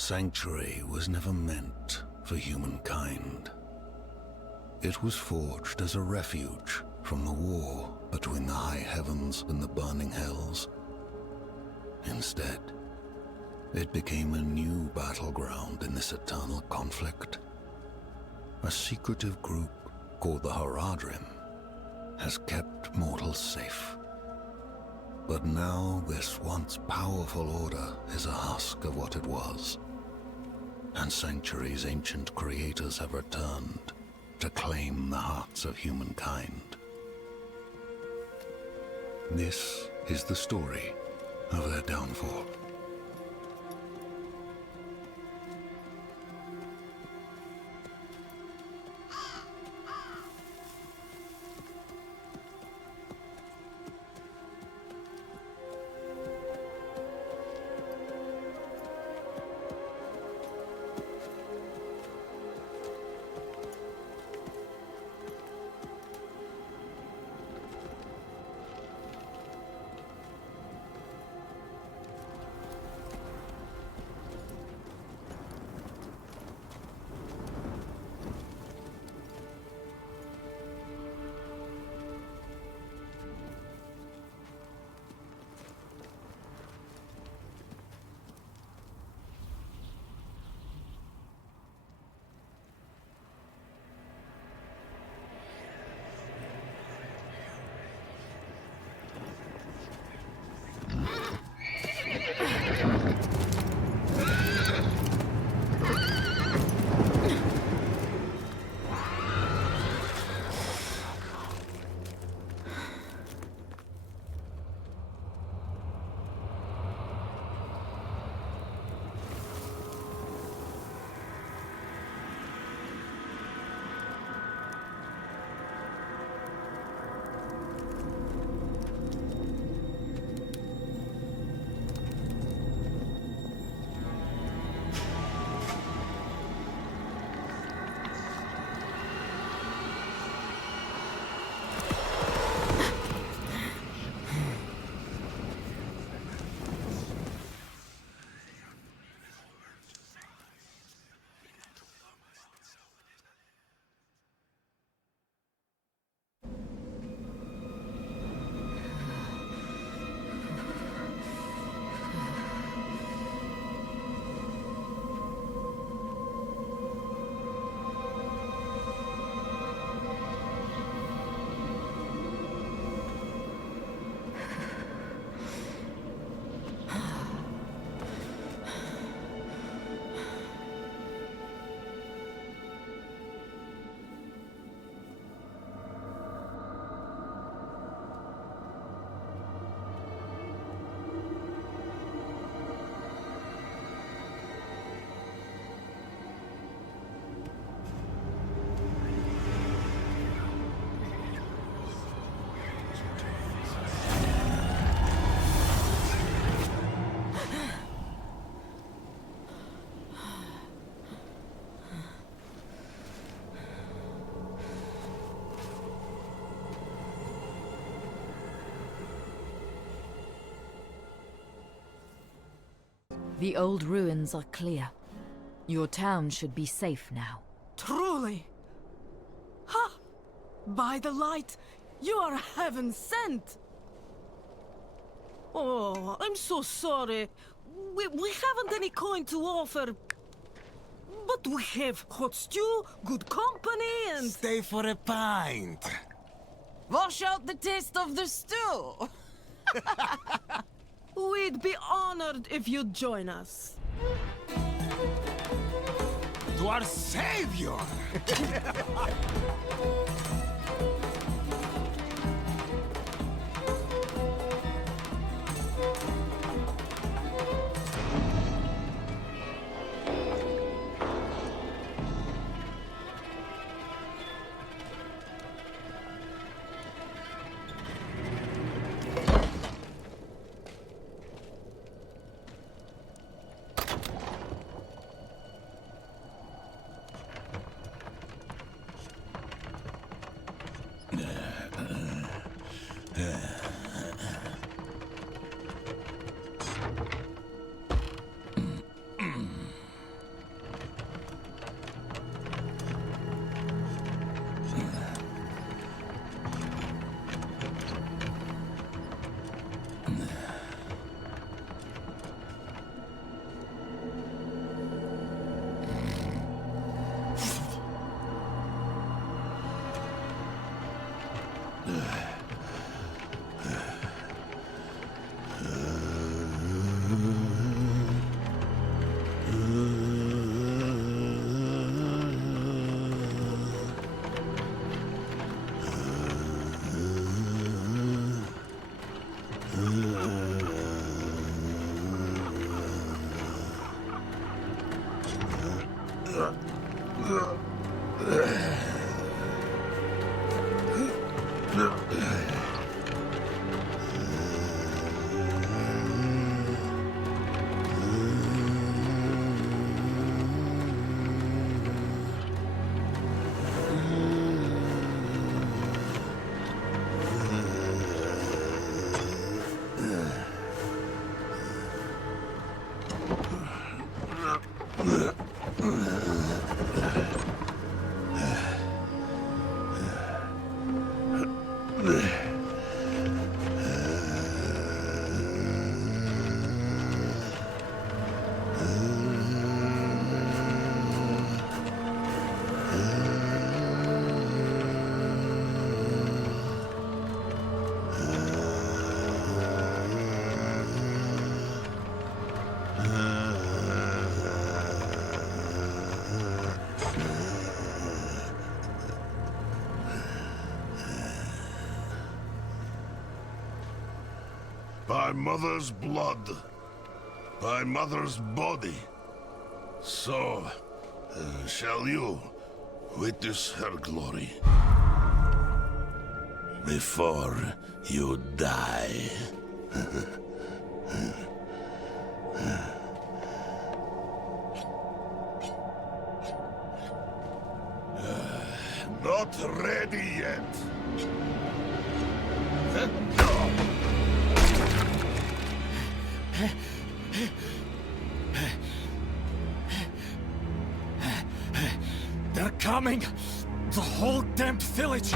Sanctuary was never meant for humankind. It was forged as a refuge from the war between the high heavens and the burning hells. Instead, it became a new battleground in this eternal conflict. A secretive group called the Haradrim has kept mortals safe. But now this once powerful order is a husk of what it was, and Sanctuary's ancient creators have returned to claim the hearts of humankind. This is the story of their downfall. The old ruins are clear. Your town should be safe now. Truly! Ha! By the light, you are heaven sent! Oh, I'm so sorry. We haven't any coin to offer. But we have hot stew, good company, and... Stay for a pint. Wash out the taste of the stew. We'd be honored if you'd join us. To our savior! By mother's blood, by mother's body, so shall you witness her glory before you die. Not ready yet. No. They're coming! The whole damn village!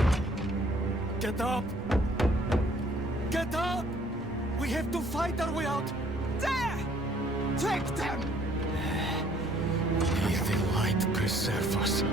Get up! Get up! We have to fight our way out! There! Take them! May the light preserve us.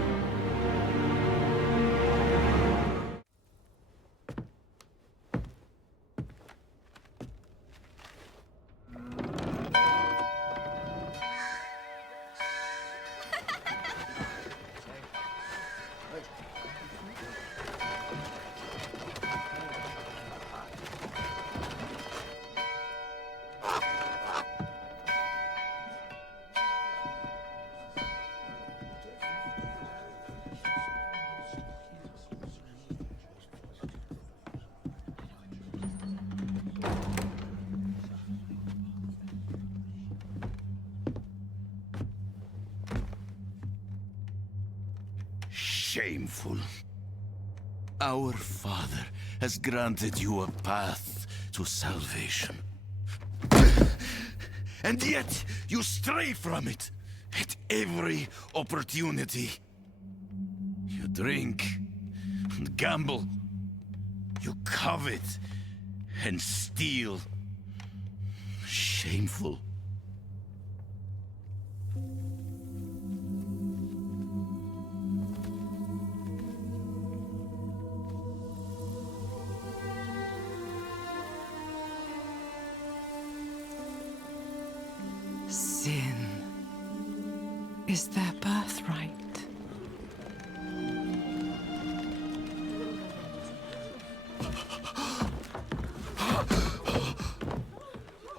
Shameful. Our Father has granted you a path to salvation. And yet, you stray from it at every opportunity. You drink and gamble. You covet and steal. Shameful. Sin is their birthright.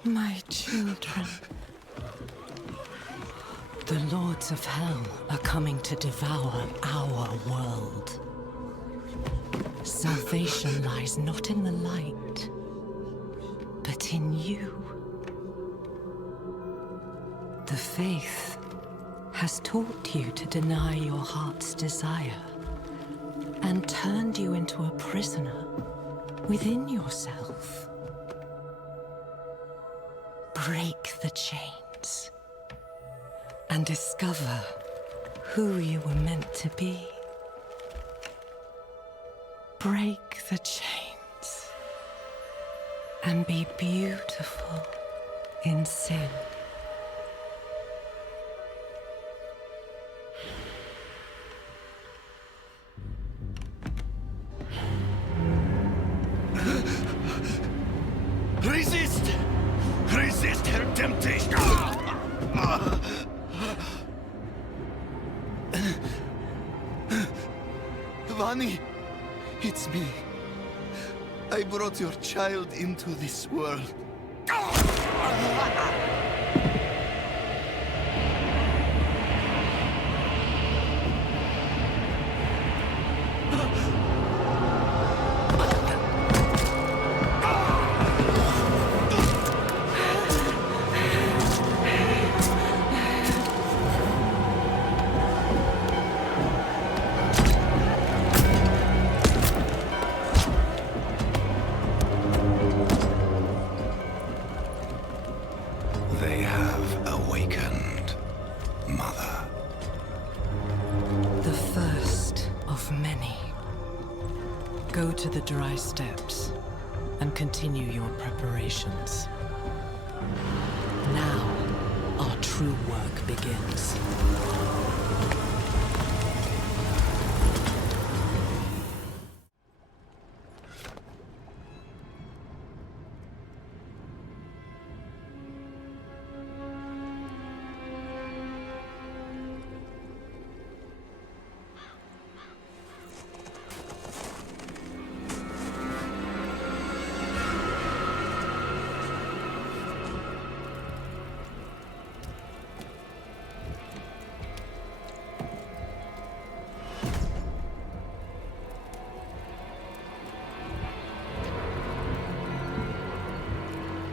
My children. The lords of hell are coming to devour our world. Salvation lies not in the light, but in you. The faith has taught you to deny your heart's desire and turned you into a prisoner within yourself. Break the chains and discover who you were meant to be. Break the chains and be beautiful in sin. Resist! Resist her temptation! Vani, it's me. I brought your child into this world. They have awakened, Mother. The first of many. Go to the dry steppes and continue your preparations. Now, our true work begins.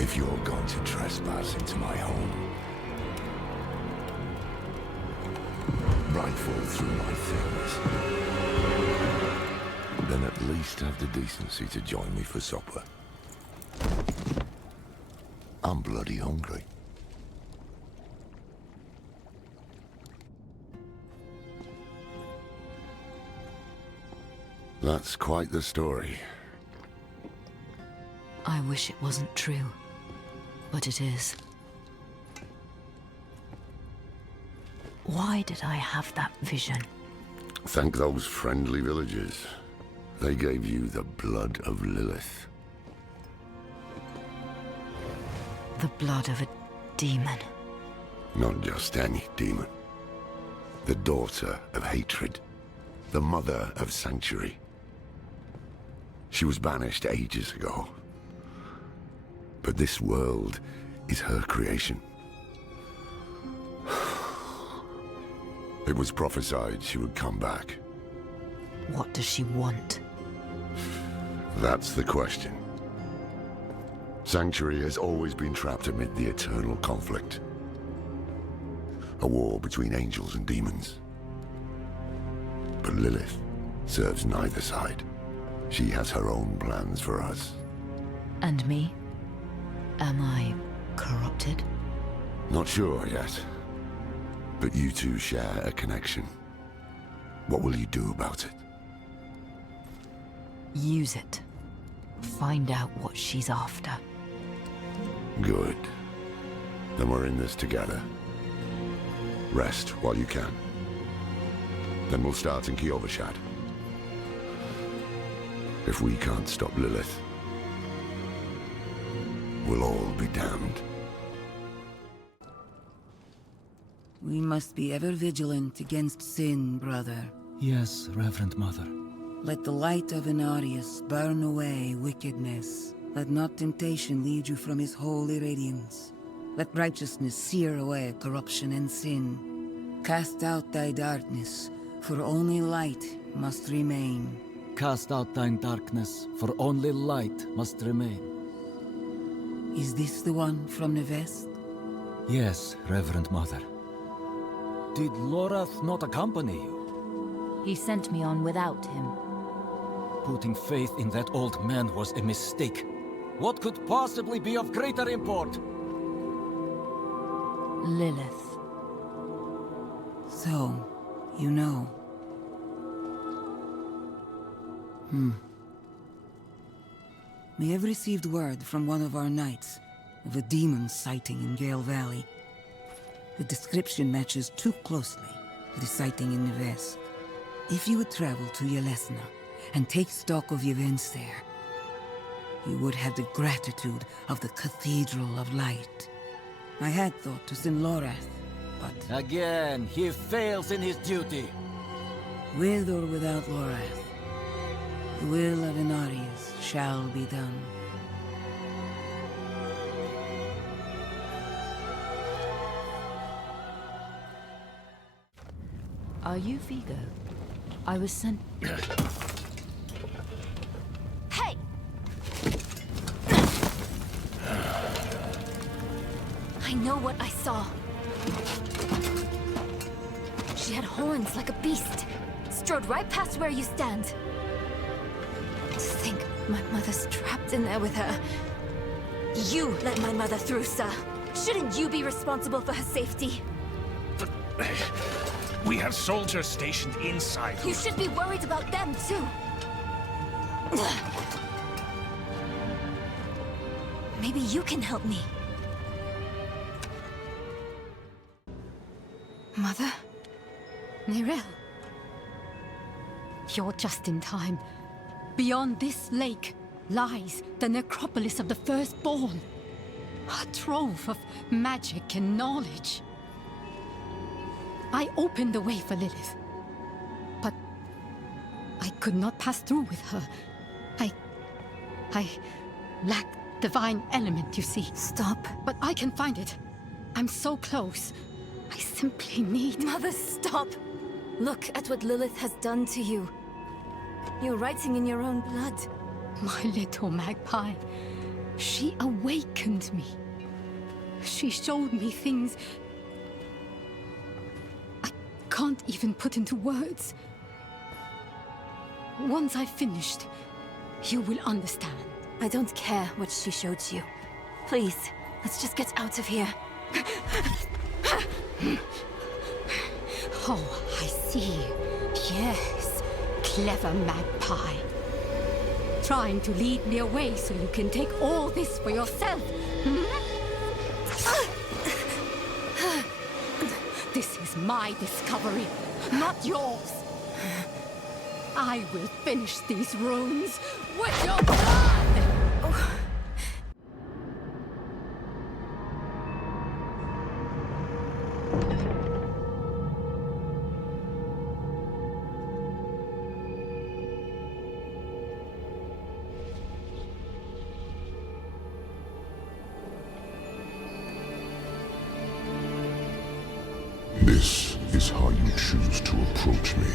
If you're going to trespass into my home, rifle through my things, then at least have the decency to join me for supper. I'm bloody hungry. That's quite the story. I wish it wasn't true, but it is. Why did I have that vision? Thank those friendly villagers. They gave you the blood of Lilith. The blood of a demon. Not just any demon. The daughter of hatred. The mother of sanctuary. She was banished ages ago. But this world is her creation. It was prophesied she would come back. What does she want? That's the question. Sanctuary has always been trapped amid the eternal conflict. A war between angels and demons. But Lilith serves neither side. She has her own plans for us. And me? Am I corrupted? Not sure yet. But you two share a connection. What will you do about it? Use it. Find out what she's after. Good. Then we're in this together. Rest while you can. Then we'll start in Kyovashad. If we can't stop Lilith, we'll all be damned. We must be ever vigilant against sin, brother. Yes, Reverend Mother. Let the light of Inarius burn away wickedness. Let not temptation lead you from his holy radiance. Let righteousness sear away corruption and sin. Cast out thy darkness, for only light must remain. Cast out thine darkness, for only light must remain. Is this the one from the west? Yes, Reverend Mother. Did Lorath not accompany you? He sent me on without him. Putting faith in that old man was a mistake. What could possibly be of greater import? Lilith. So, you know. We have received word from one of our knights of a demon sighting in Gale Valley. The description matches too closely to the sighting in the west. If you would travel to Yelesna and take stock of the events there, you would have the gratitude of the Cathedral of Light. I had thought to send Lorath, but Again, he fails in his duty. with or without Lorath, the will of Inarius shall be done. Are you Vigo? I was sent... Hey! I know what I saw. She had horns like a beast. Strode right past where you stand. To think my mother's trapped in there with her. You let my mother through, sir. Shouldn't you be responsible for her safety? We have soldiers stationed inside. You should be worried about them, too. Maybe you can help me. Mother? Neyrelle? You're just in time. Beyond this lake lies the necropolis of the Firstborn. A trove of magic and knowledge. I opened the way for Lilith, but I could not pass through with her. I lack divine element, you see. Stop. But I can find it. I'm so close. I simply need... Mother, stop! Look at what Lilith has done to you. You're writing in your own blood. My little magpie. She awakened me. She showed me things I can't even put into words. Once I've finished, you will understand. I don't care what she showed you. Please, let's just get out of here. Oh, I see. Yes, clever magpie. Trying to lead me away so you can take all this for yourself. This is my discovery, not yours. I will finish these runes with your blood! This is how you choose to approach me.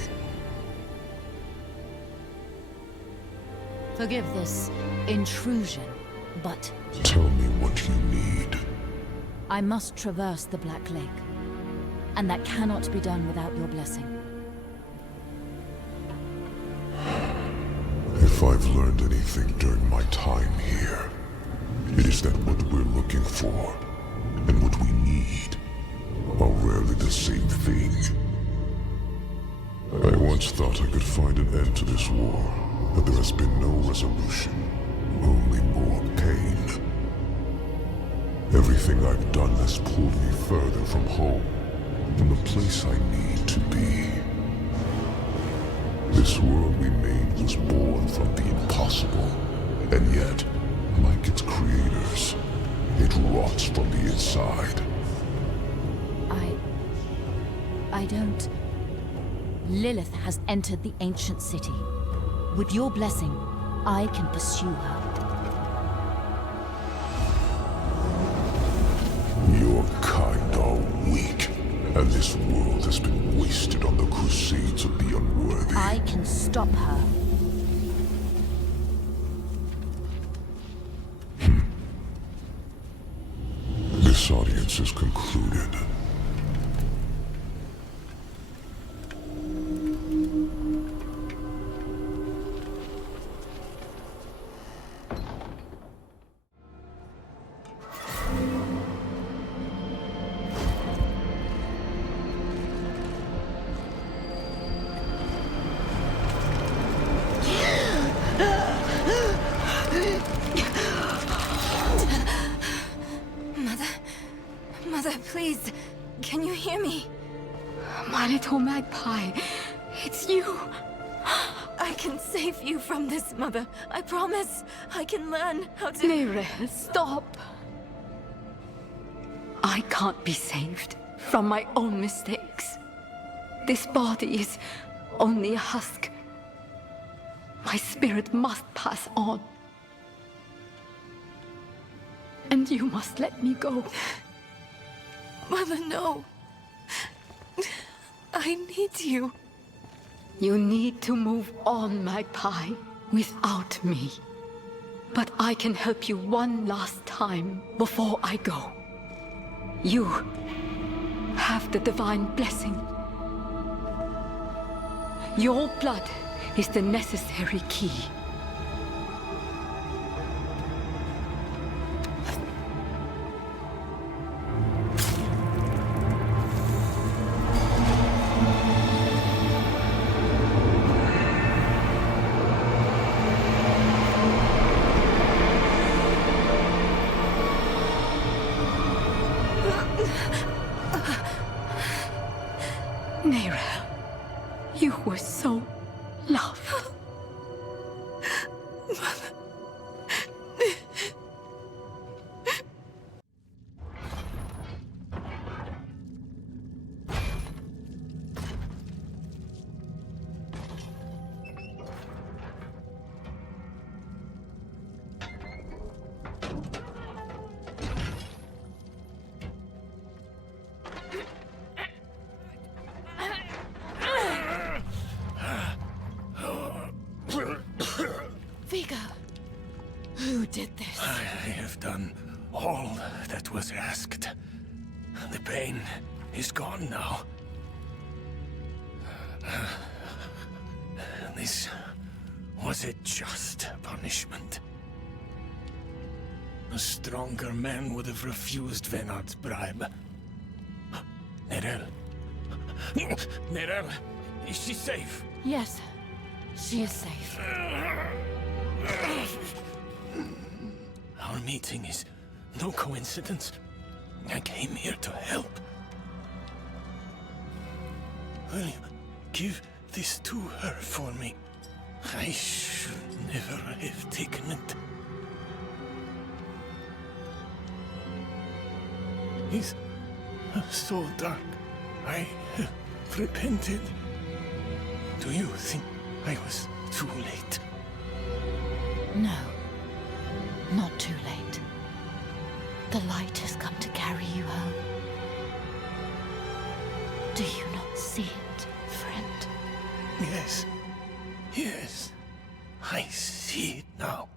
Forgive this intrusion, but Tell me what you need. I must traverse the Black Lake. And that cannot be done without your blessing. If I've learned anything during my time here, it is that what we're looking for and what we need are rarely the same thing. I once thought I could find an end to this war, but there has been no resolution, only more pain. Everything I've done has pulled me further from home, from the place I need to be. This world we made was born from the impossible, and yet, like its creators, it rots from the inside. I don't... Lilith has entered the ancient city. With your blessing, I can pursue her. Your kind are weak, and this world has been wasted on the crusades of the unworthy. I can stop her. This audience is concluded. Mother, please, can you hear me? My little magpie, it's you. I can save you from this, Mother. I promise. I can learn how to... Neyrelle, stop! I can't be saved from my own mistakes. This body is only a husk. My spirit must pass on. And you must let me go. Mother, no. I need you. You need to move on, Magpie, without me. But I can help you one last time before I go. You have the divine blessing. Your blood is the necessary key. Neyrelle, you were so loved. Viggo, who did this? I have done all that was asked. The pain is gone now. This was a just punishment. A stronger man would have refused Venard's bribe. Neyrelle. Neyrelle, is she safe? Yes, she is safe. Our meeting is no coincidence. I came here to help. Will you give this to her for me? I should never have taken it. It's so dark. I have repented. Do you think I was too late? No, not too late. The light has come to carry you home. Do you not see it, friend? Yes. Yes. I see it now.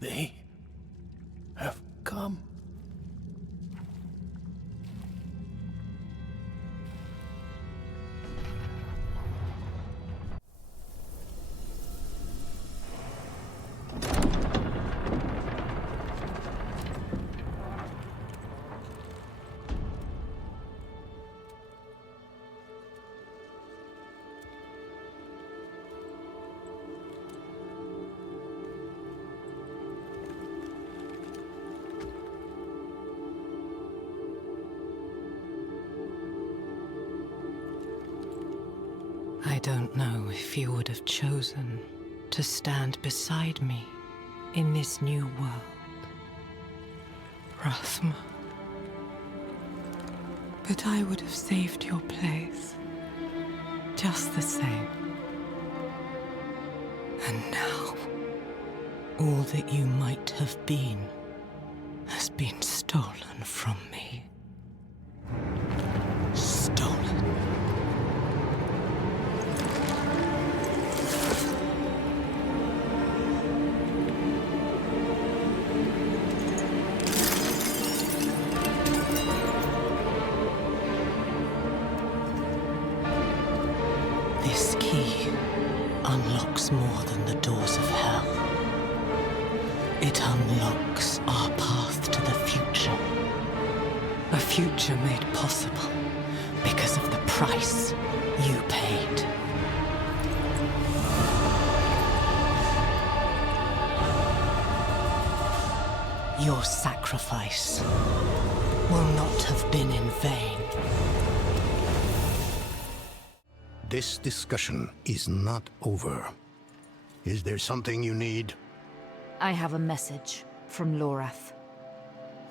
They have come. I don't know if you would have chosen to stand beside me in this new world, Rathma. But I would have saved your place, just the same. And now, all that you might have been has been stolen from me. Stolen. This key unlocks more than the doors of hell. It unlocks our path to the future. A future made possible because of the price you paid. Your sacrifice will not have been in vain. This discussion is not over. Is there something you need? I have a message from Lorath.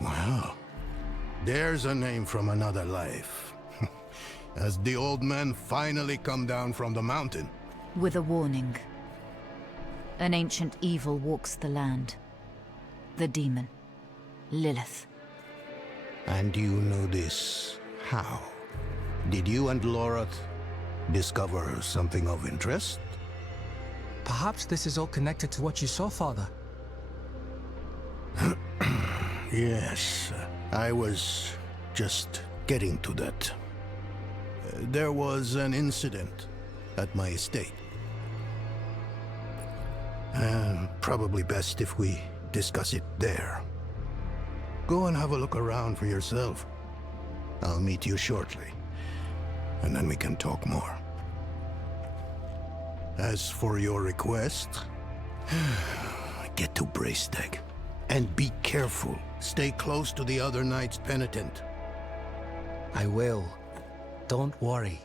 Well, there's a name from another life. Has the old man finally come down from the mountain? With a warning. An ancient evil walks the land. The demon. Lilith. And you know this how? Did you and Lorath discover something of interest? Perhaps this is all connected to what you saw, Father. Yes, I was just getting to that. There was an incident at my estate. Probably best if we discuss it there. Go and have a look around for yourself. I'll meet you shortly, and then we can talk more. As for your request, get to Braestag. And be careful. Stay close to the other Knights Penitent. I will. Don't worry.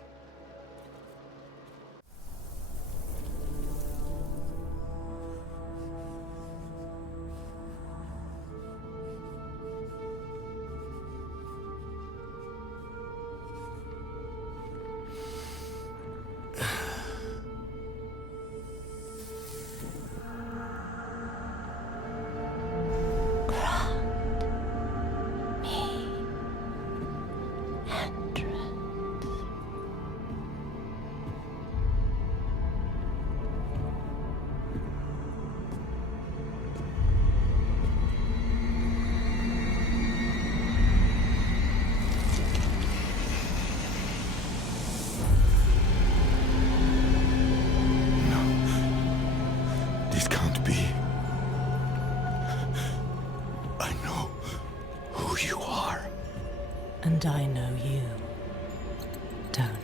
This can't be. I know who you are. And I know you, Donan.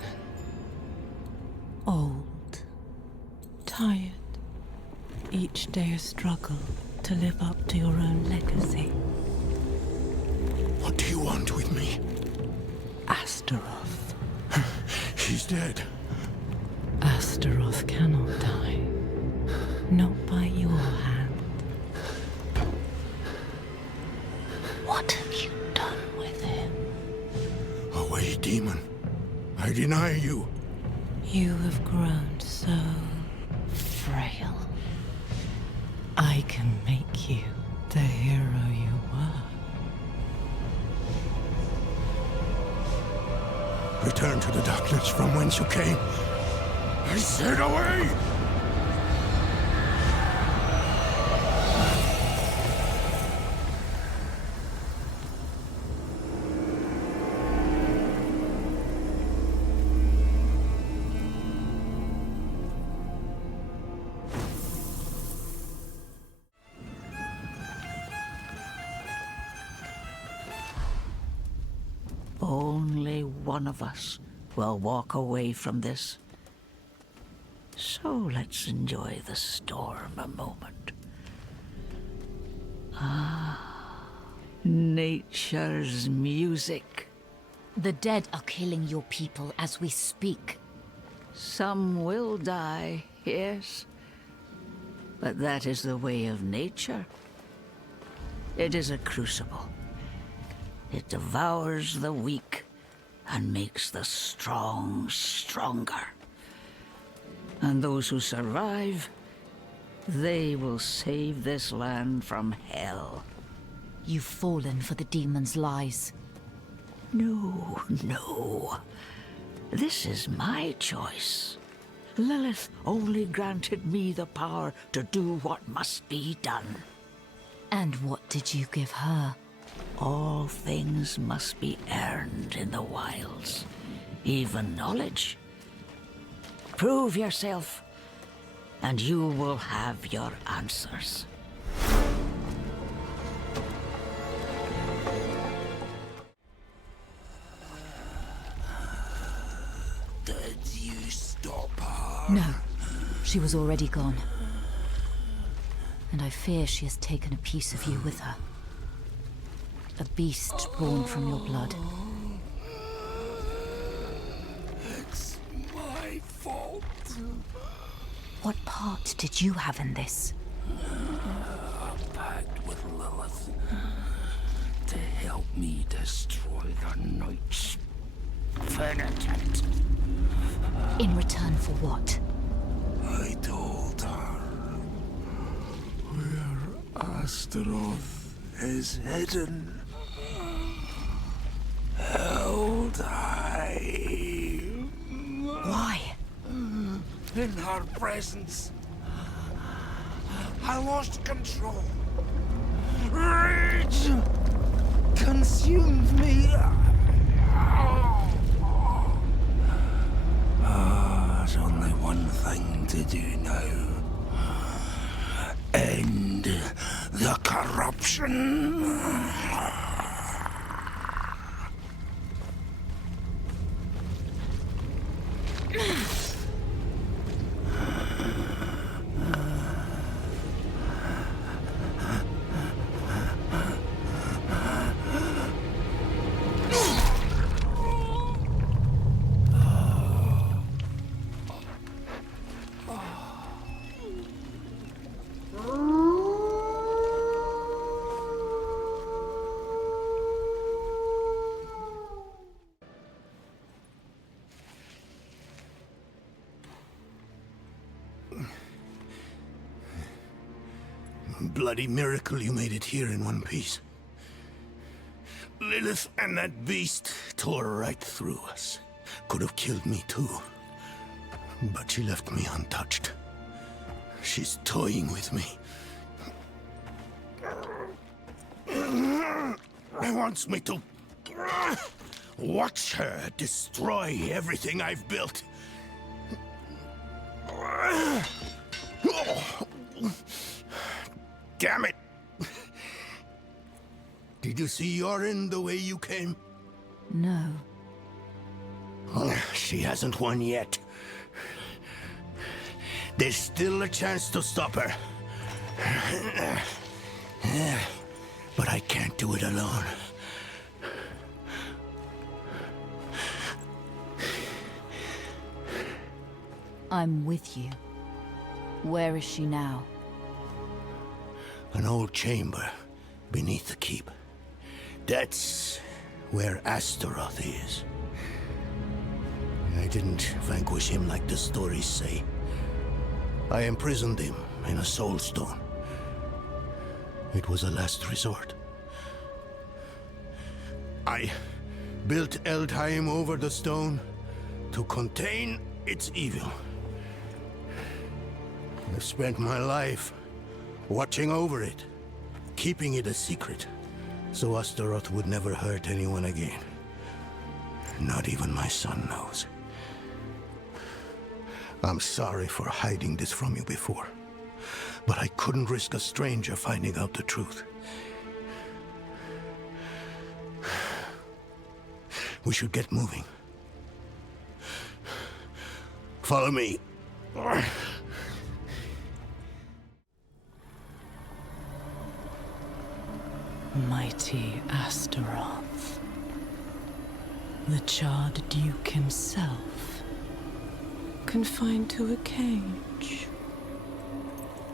Old, tired, each day a struggle to live up to your own legacy. What do you want with me? Astaroth. She's dead. Astaroth cannot die. Not by your hand. What have you done with him? Away, demon. I deny you. You have grown so frail. I can make you the hero you were. Return to the darkness from whence you came. I said away! Only one of us will walk away from this. So let's enjoy the storm a moment. Nature's music. The dead are killing your people as we speak. Some will die, yes. But that is the way of nature. It is a crucible. It devours the weak and makes the strong stronger. And those who survive, they will save this land from hell. You've fallen for the demon's lies. No, no. This is my choice. Lilith only granted me the power to do what must be done. And what did you give her? All things must be earned in the wilds, even knowledge. Prove yourself, and you will have your answers. Did you stop her? No, she was already gone. And I fear she has taken a piece of you with her. A beast born from your blood. It's my fault. What part did you have in this? A pact with Lilith to help me destroy the Knights Penitent. In return for what? I told her where Astaroth is hidden, held high. Why? In her presence, I lost control. Rage consumed me. There's only one thing to do now. End the corruption. Bloody miracle you made it here in one piece. Lilith and that beast tore right through us. Could have killed me too. But she left me untouched. She's toying with me. Wants me to watch her destroy everything I've built. Damn it! Did you see Yorin the way you came? No. She hasn't won yet. There's still a chance to stop her. But I can't do it alone. I'm with you. Where is she now? An old chamber beneath the keep. That's where Astaroth is. I didn't vanquish him like the stories say. I imprisoned him in a soul stone. It was a last resort. I built Eldheim over the stone to contain its evil. I've spent my life watching over it, keeping it a secret, so Astaroth would never hurt anyone again. Not even my son knows. I'm sorry for hiding this from you before, but I couldn't risk a stranger finding out the truth. We should get moving. Follow me. Mighty Astaroth, the Charred Duke himself, confined to a cage.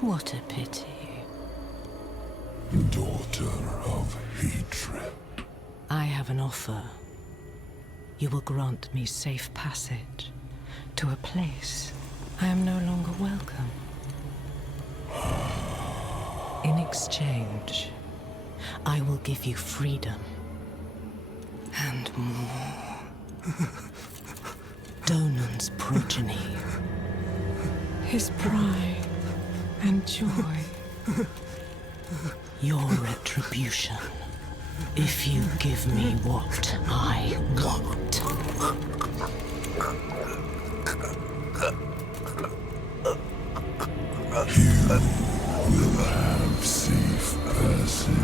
What a pity. Daughter of hatred. I have an offer. You will grant me safe passage to a place I am no longer welcome. In exchange, I will give you freedom. And more. Donan's progeny. His pride and joy. Your retribution. If you give me what I want. You will have safe passage.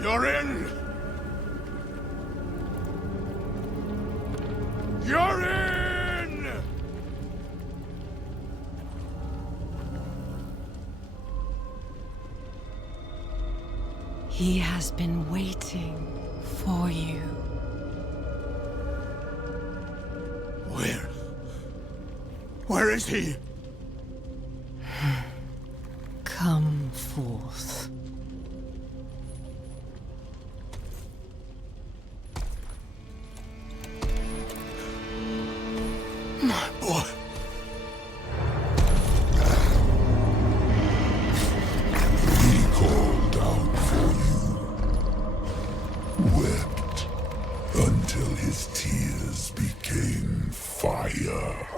You're in! You're in! He has been waiting for you. Where? Where is he? Come forth. My boy. He called out for you, wept until his tears became fire.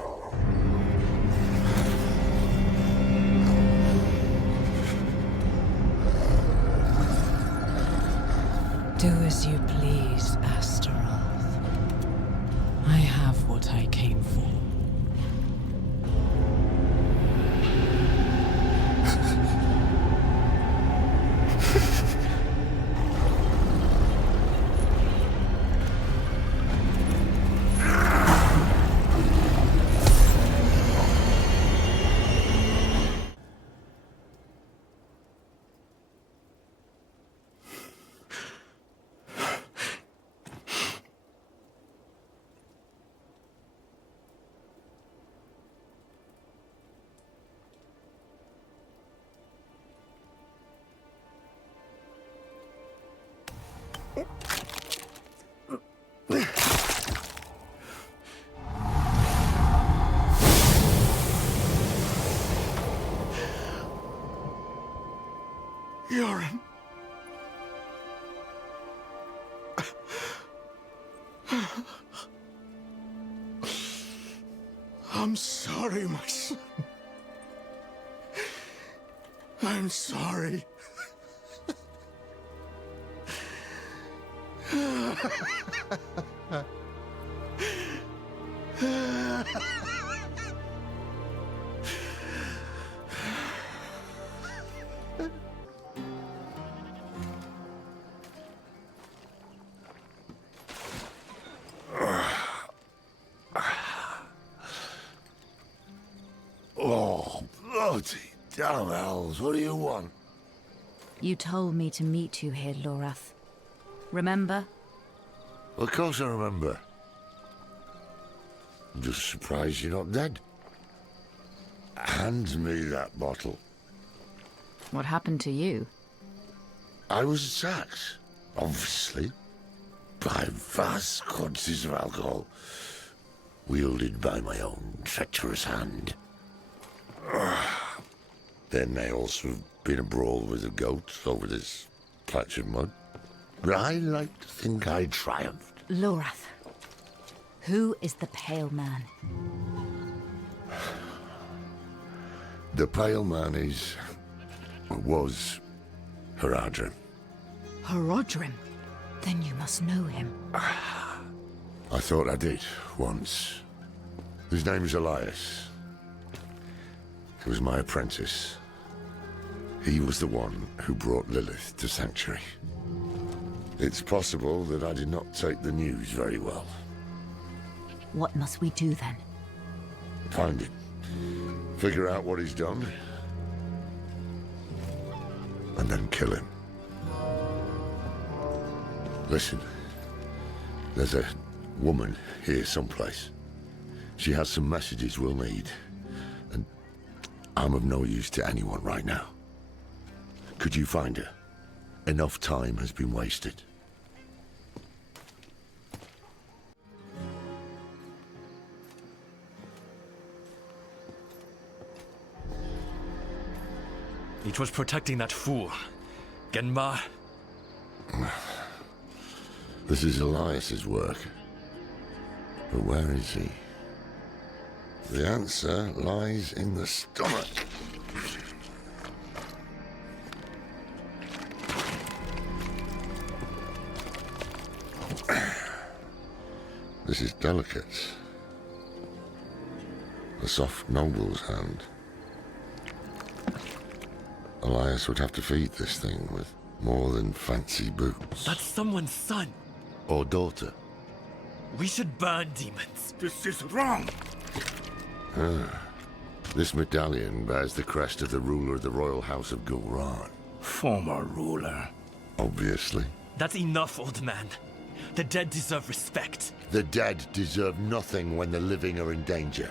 Do as you please, Astaroth. I have what I came for. Yoren. I'm sorry, my son. I'm sorry. Oh, bloody damn hells, what do you want? You told me to meet you here, Lorath. Remember? Of course I remember. I'm just surprised you're not dead. Hand me that bottle. What happened to you? I was attacked, obviously, by vast quantities of alcohol, wielded by my own treacherous hand. There may also have been a brawl with the goats over this patch of mud, but I like to think I triumphed. Lorath. Who is the Pale Man? The Pale Man was Haradrim. Haradrim? Then you must know him. I thought I did, once. His name is Elias. He was my apprentice. He was the one who brought Lilith to Sanctuary. It's possible that I did not take the news very well. What must we do then? Find him. Figure out what he's done. And then kill him. Listen. There's a woman here someplace. She has some messages we'll need. And I'm of no use to anyone right now. Could you find her? Enough time has been wasted. It was protecting that fool. Genmar. This is Elias's work. But where is he? The answer lies in the stomach. This is delicate. A soft noble's hand. Elias would have to feed this thing with more than fancy boots. That's someone's son. Or daughter. We should burn demons. This is wrong. This medallion bears the crest of the ruler of the royal house of Gulran. Former ruler. Obviously. That's enough, old man. The dead deserve respect. The dead deserve nothing when the living are in danger.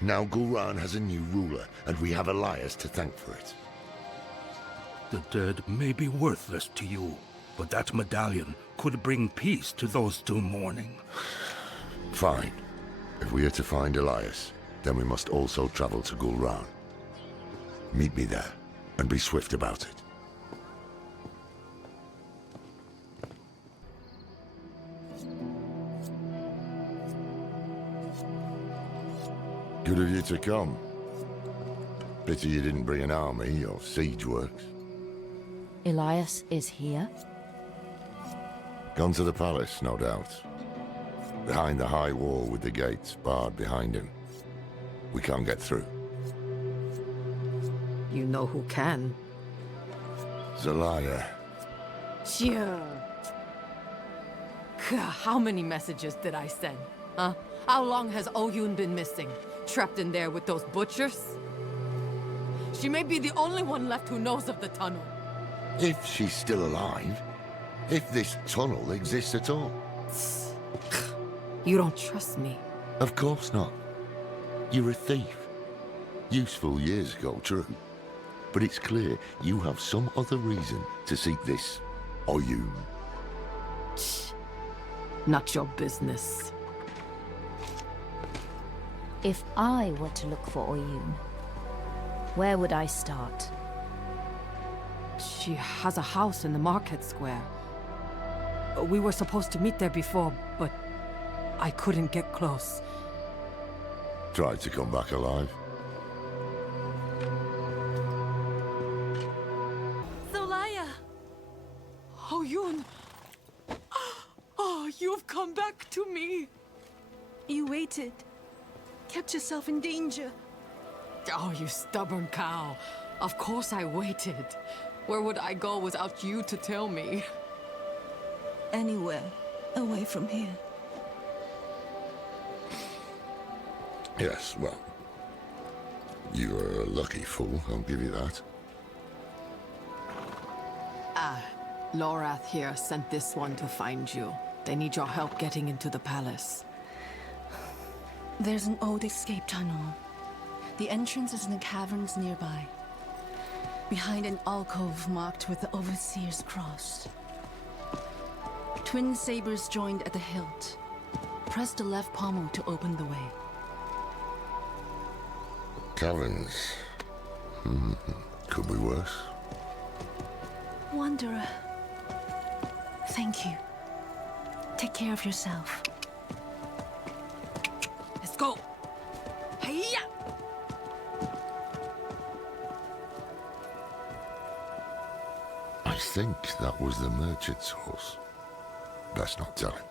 Now Gulran has a new ruler, and we have Elias to thank for it. The dead may be worthless to you, but that medallion could bring peace to those two mourning. Fine. If we are to find Elias, then we must also travel to Gulran. Meet me there, and be swift about it. Good of you to come. Pity you didn't bring an army or siege works. Elias is here? Gone to the palace, no doubt. Behind the high wall with the gates barred behind him. We can't get through. You know who can. Zelaya. Sure. How many messages did I send? Huh? How long has Oyun been missing? Trapped in there with those butchers? She may be the only one left who knows of the tunnel. If she's still alive. If this tunnel exists at all. You don't trust me? Of course not. You're a thief. Useful years ago, true. But it's clear you have some other reason to seek this Oyun. Not your business. If I were to look for Oyun, where would I start? She has a house in the market square. We were supposed to meet there before, but I couldn't get close. Tried to come back alive. Zelaya! Oyun! Oh, you've come back to me! You waited. Kept yourself in danger. Oh, you stubborn cow. Of course I waited. Where would I go without you to tell me? Anywhere away from here. Yes, well. You are a lucky fool, I'll give you that. Lorath here sent this one to find you. They need your help getting into the palace. There's an old escape tunnel. The entrance is in the caverns nearby. Behind an alcove marked with the Overseer's cross. Twin sabers joined at the hilt. Press the left pommel to open the way. Caverns. Could be worse. Wanderer. Thank you. Take care of yourself. Let's go! Hiya! I think that was the merchant's horse. Best not tell him.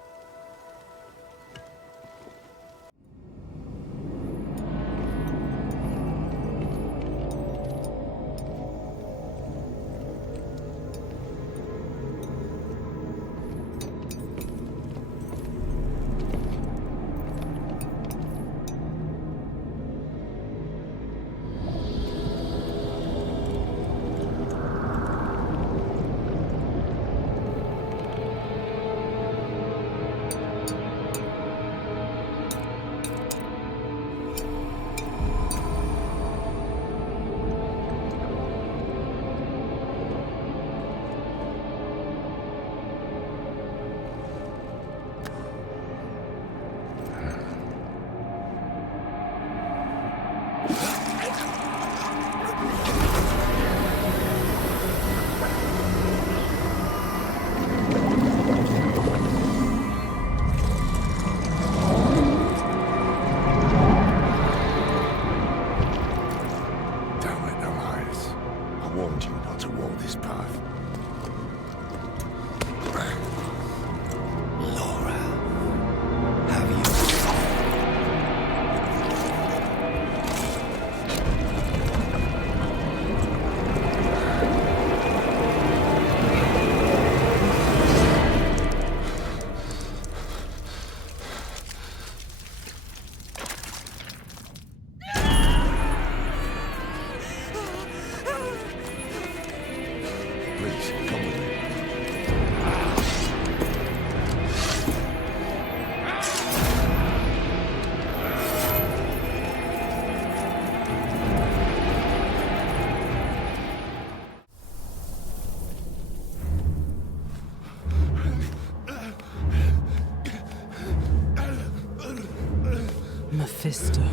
Mephisto,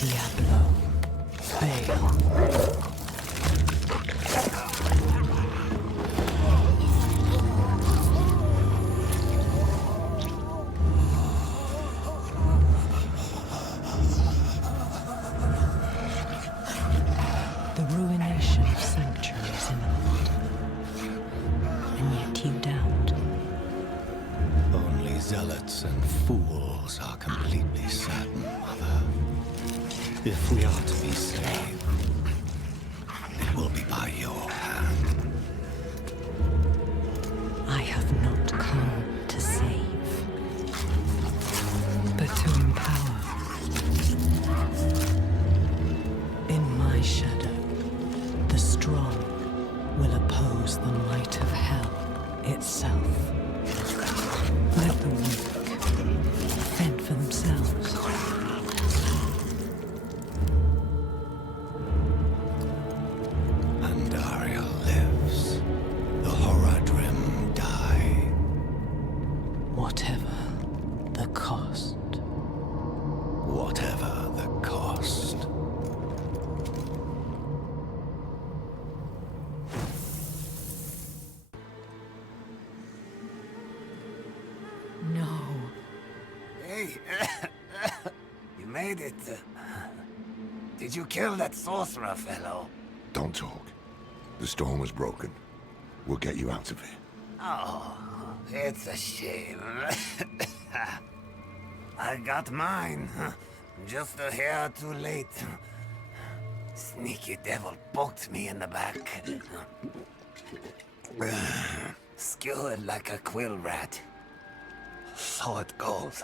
Diablo, Baal. The ruination of sanctuaries imminent. And yet you doubt. Only zealots and fools are completely certain, Mother. If we are to be saved, it will be by your hand. I have not come to save, but to empower. In my shadow, the strong will oppose the might of hell itself. Let the weak fend for themselves. Pandaria lives. The Horadrim die. Whatever the cost. Whatever the cost. No. Hey, you made it. Did you kill that sorcerer fellow? Don't talk. The storm was broken. We'll get you out of here. Oh, it's a shame. I got mine. Just a hair too late. Sneaky devil poked me in the back. Skewered like a quill rat. So it goes.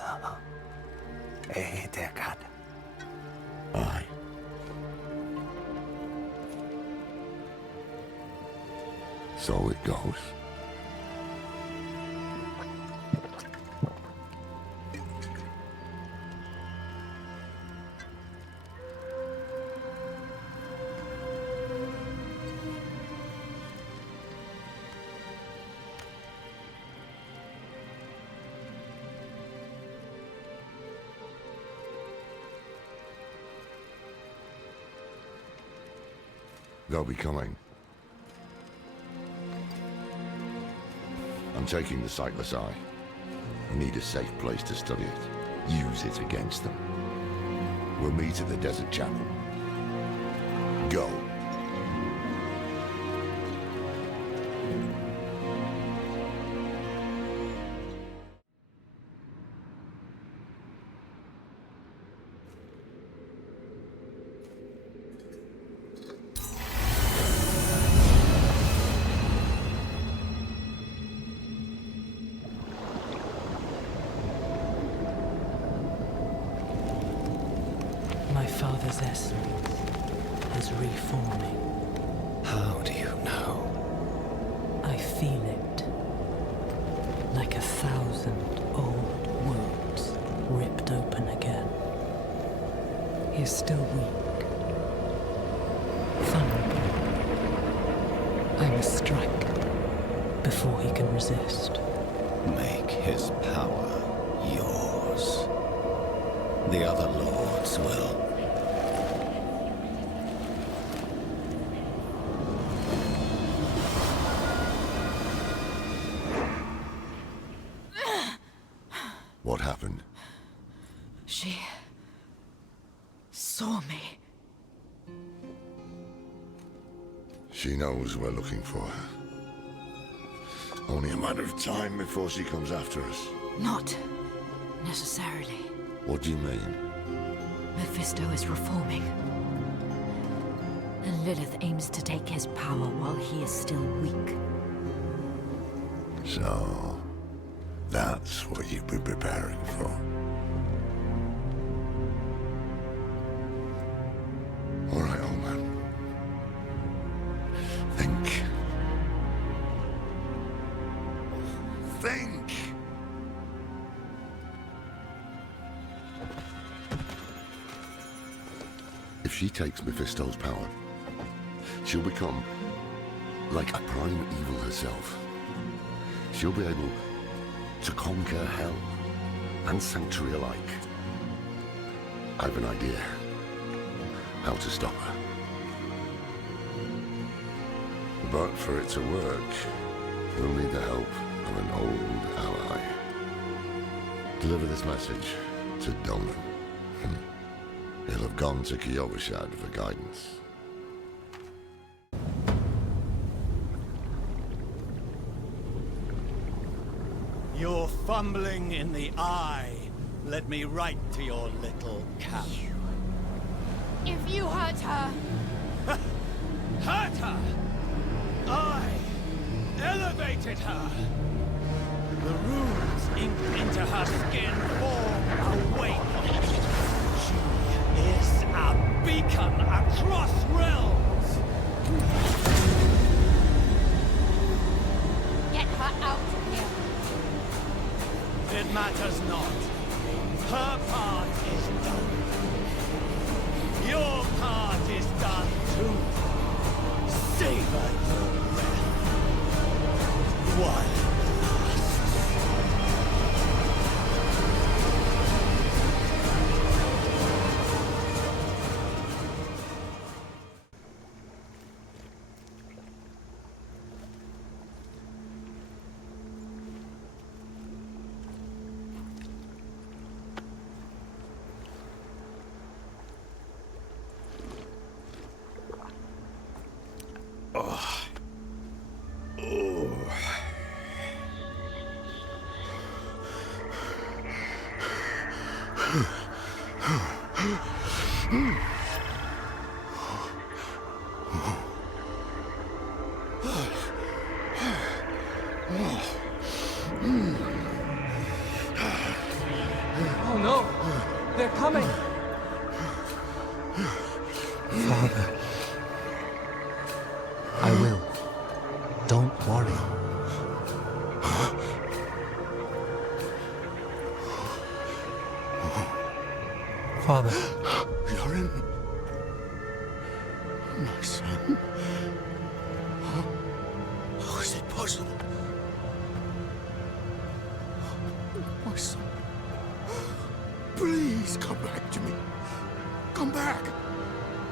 Hey, Deckard. Aye. So it goes. They'll be coming. I'm taking the Sightless Eye. I need a safe place to study it. Use it against them. We'll meet at the Desert Chapel. Go. My father's essence is reforming. How do you know? I feel it. Like 1,000 old wounds ripped open again. He is still weak. Vulnerable. I must strike before he can resist. Make his power yours. The other lords will. What happened? She saw me. She knows we're looking for her. Only a matter of time before she comes after us. Not necessarily. What do you mean? Mephisto is reforming. And Lilith aims to take his power while he is still weak. So, that's what you've been preparing for. All right, old man. Think. Think! If she takes Mephisto's power, she'll become like a prime evil herself. She'll be able to conquer hell and Sanctuary alike. I've an idea. How to stop her. But for it to work, we'll need the help of an old ally. Deliver this message to Doman. He'll have gone to Kyovashad for guidance. You're fumbling in the eye. Let me write to your little cap. If you hurt her... Hurt her! I elevated her! The runes inked into her skin form awake. She is a beacon across realms! Get her out of here. It matters not. Her part is done. Your part is done too. Savor your breath. One. Oh no! They're coming! Father. I will. Don't worry. Father. Yorin. My son. How is it possible? My son. Please come back to me. Come back.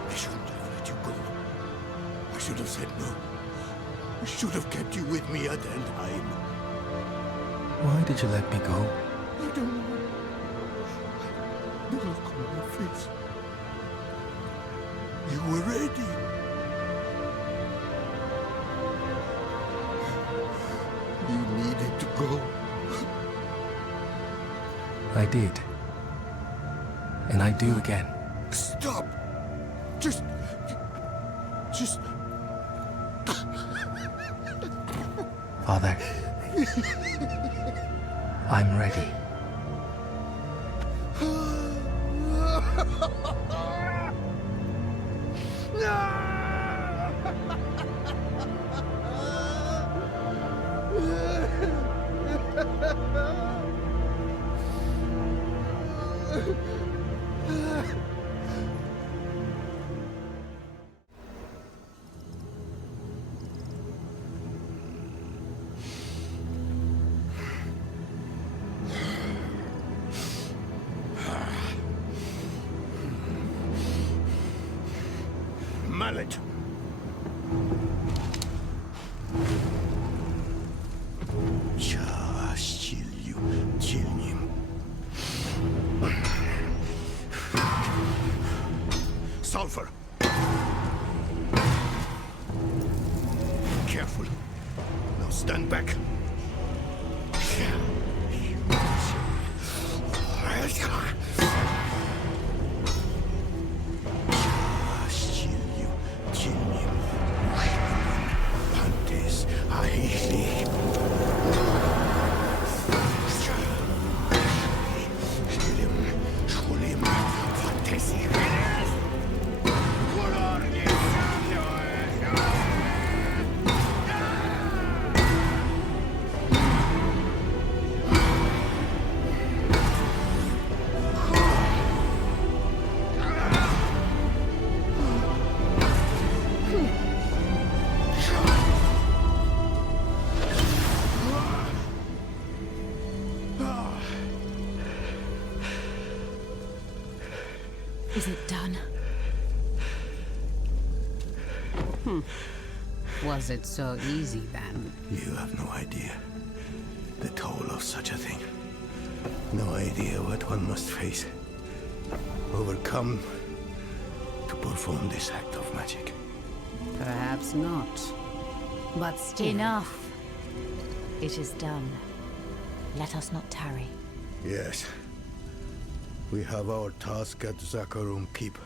I shouldn't have let you go. I should have said no. I should have kept you with me at Endheim. Why did you let me go? I don't know. The look on your face. You were ready. You needed to go. I did. And I do again. Stop! Just... Father. I'm ready. Mallet. Sulfur. Careful. Now stand back. Is it done? Was it so easy then? You have no idea the toll of such a thing. No idea what one must face, overcome, to perform this act of magic. Perhaps not. But still... Enough. It is done. Let us not tarry. Yes. We have our task at Zakarum Keep.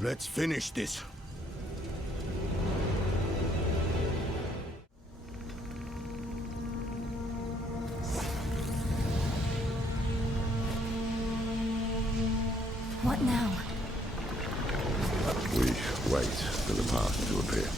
Let's finish this. What now? We wait for the path to appear.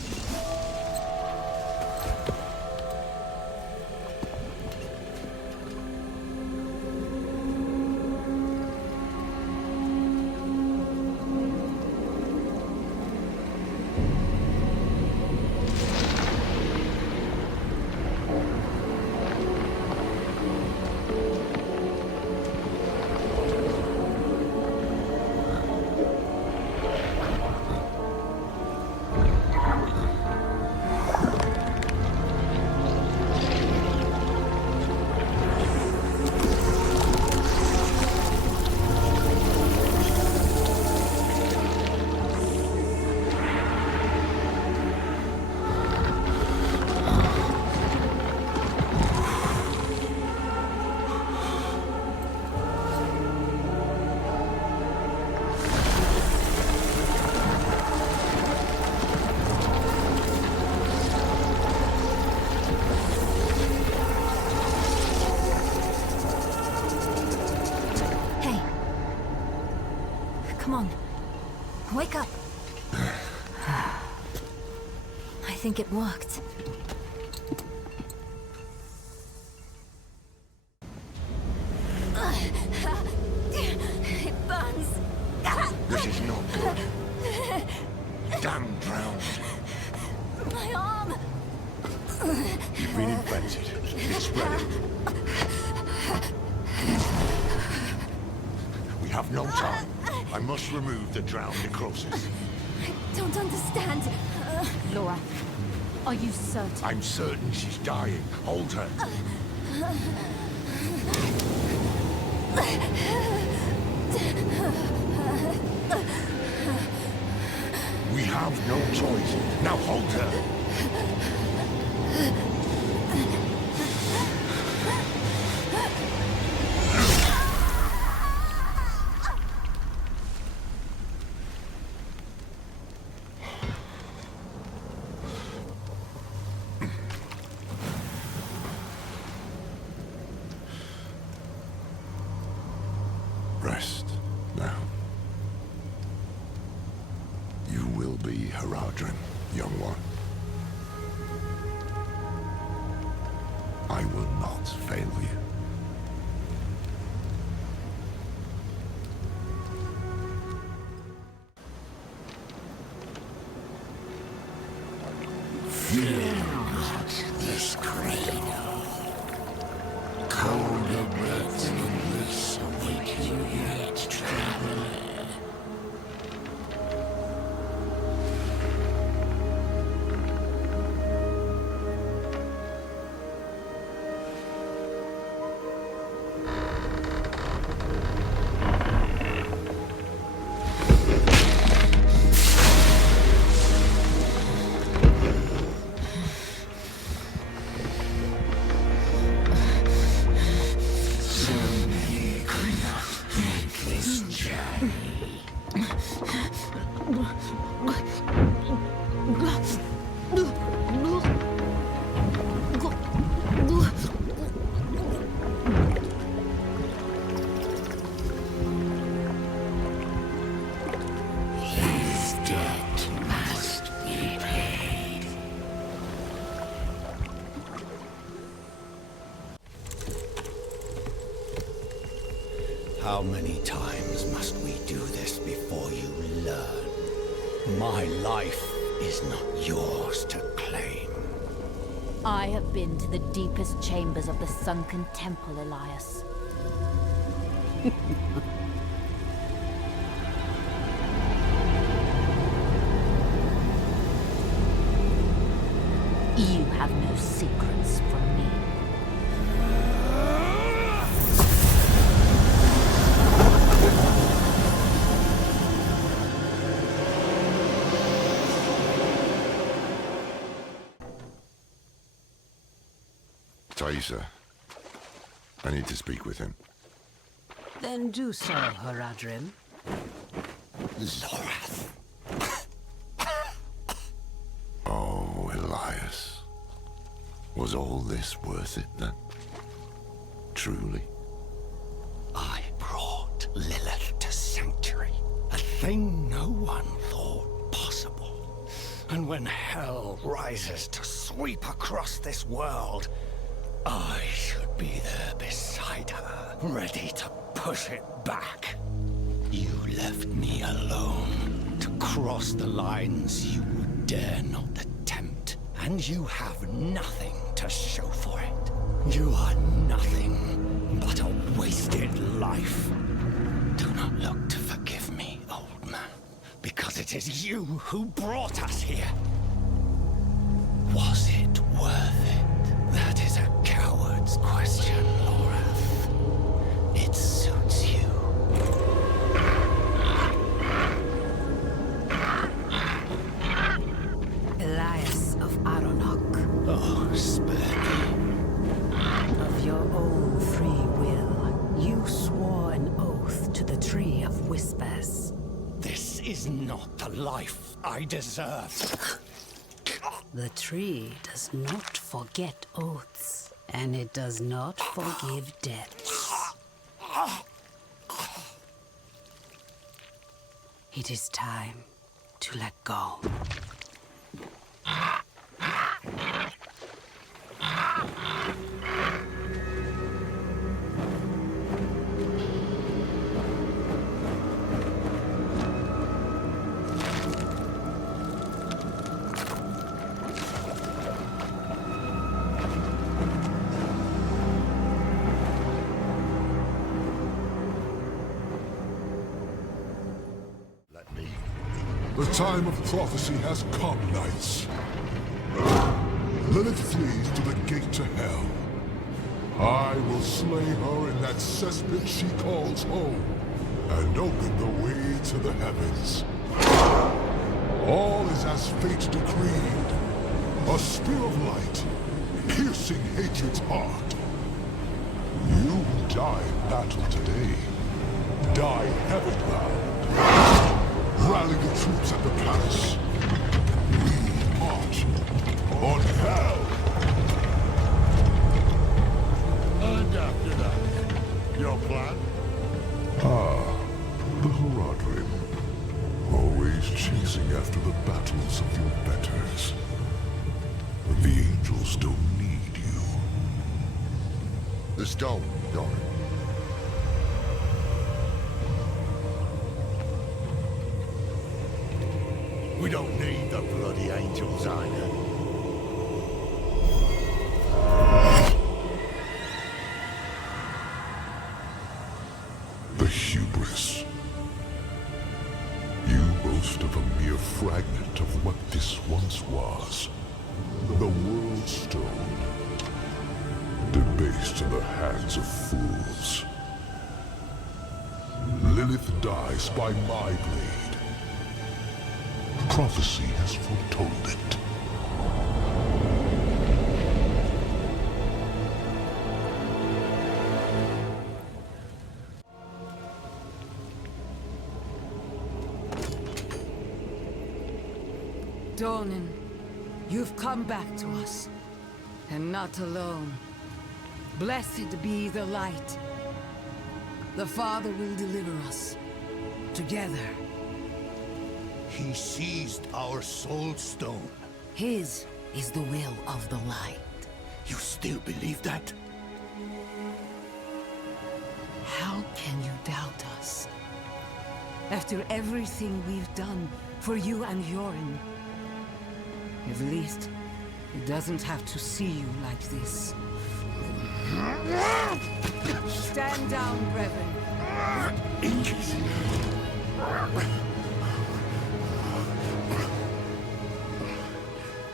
Come on. Wake up. I think it worked. It burns. This is not good. Damn drowned. My arm. You've been infected. It's spreading. We have no time. I must remove the drowned necrosis. I don't understand. Laura, are you certain? I'm certain she's dying. Hold her. We have no choice. Now hold her. Rest now. You will be Haradrim, young one. I will not fail you. Fear not this cradle. Colder breaths and bliss await you yet, traveler. How many times must we do this before you learn? My life is not yours to claim. I have been to the deepest chambers of the sunken temple, Elias. You have no secrets from me. Thaisa, I need to speak with him. Then do so, Horadrim. Lorath. Oh, Elias. Was all this worth it then? Truly? I brought Lilith to Sanctuary, a thing no one thought possible. And when hell rises to sweep across this world, I should be there beside her, ready to push it back. You left me alone to cross the lines you would dare not attempt, and you have nothing to show for it. You are nothing but a wasted life. Do not look to forgive me, old man, because it is you who brought us here. Was it worth it? That is a coward's question, Lorath. It suits you. Elias of Aronok. Oh, spare me. Of your own free will, you swore an oath to the Tree of Whispers. This is not the life I deserve. The tree does not forget oaths, and it does not forgive debts. It is time to let go. The time of prophecy has come, knights. Lilith flees to the gate to hell. I will slay her in that cesspit she calls home, and open the way to the heavens. All is as fate decreed. A spear of light, piercing hatred's heart. You who die in battle today, die heaven-bound. Rally the troops at the palace. We march on hell. And after that, your plan? Ah, the Horadrim. Always chasing after the battles of your betters. But the angels don't need you. The stone, Doran. We don't need the bloody angels either. The hubris. You boast of a mere fragment of what this once was. The World Stone. Debased in the hands of fools. Lilith dies by my blade. Prophecy has foretold it. Donan, you've come back to us, and not alone. Blessed be the light. The Father will deliver us, together. He seized our soul stone. His is the will of the light. You still believe that? How can you doubt us? After everything we've done for you and Yorin. At least, he doesn't have to see you like this. Stand down, brethren.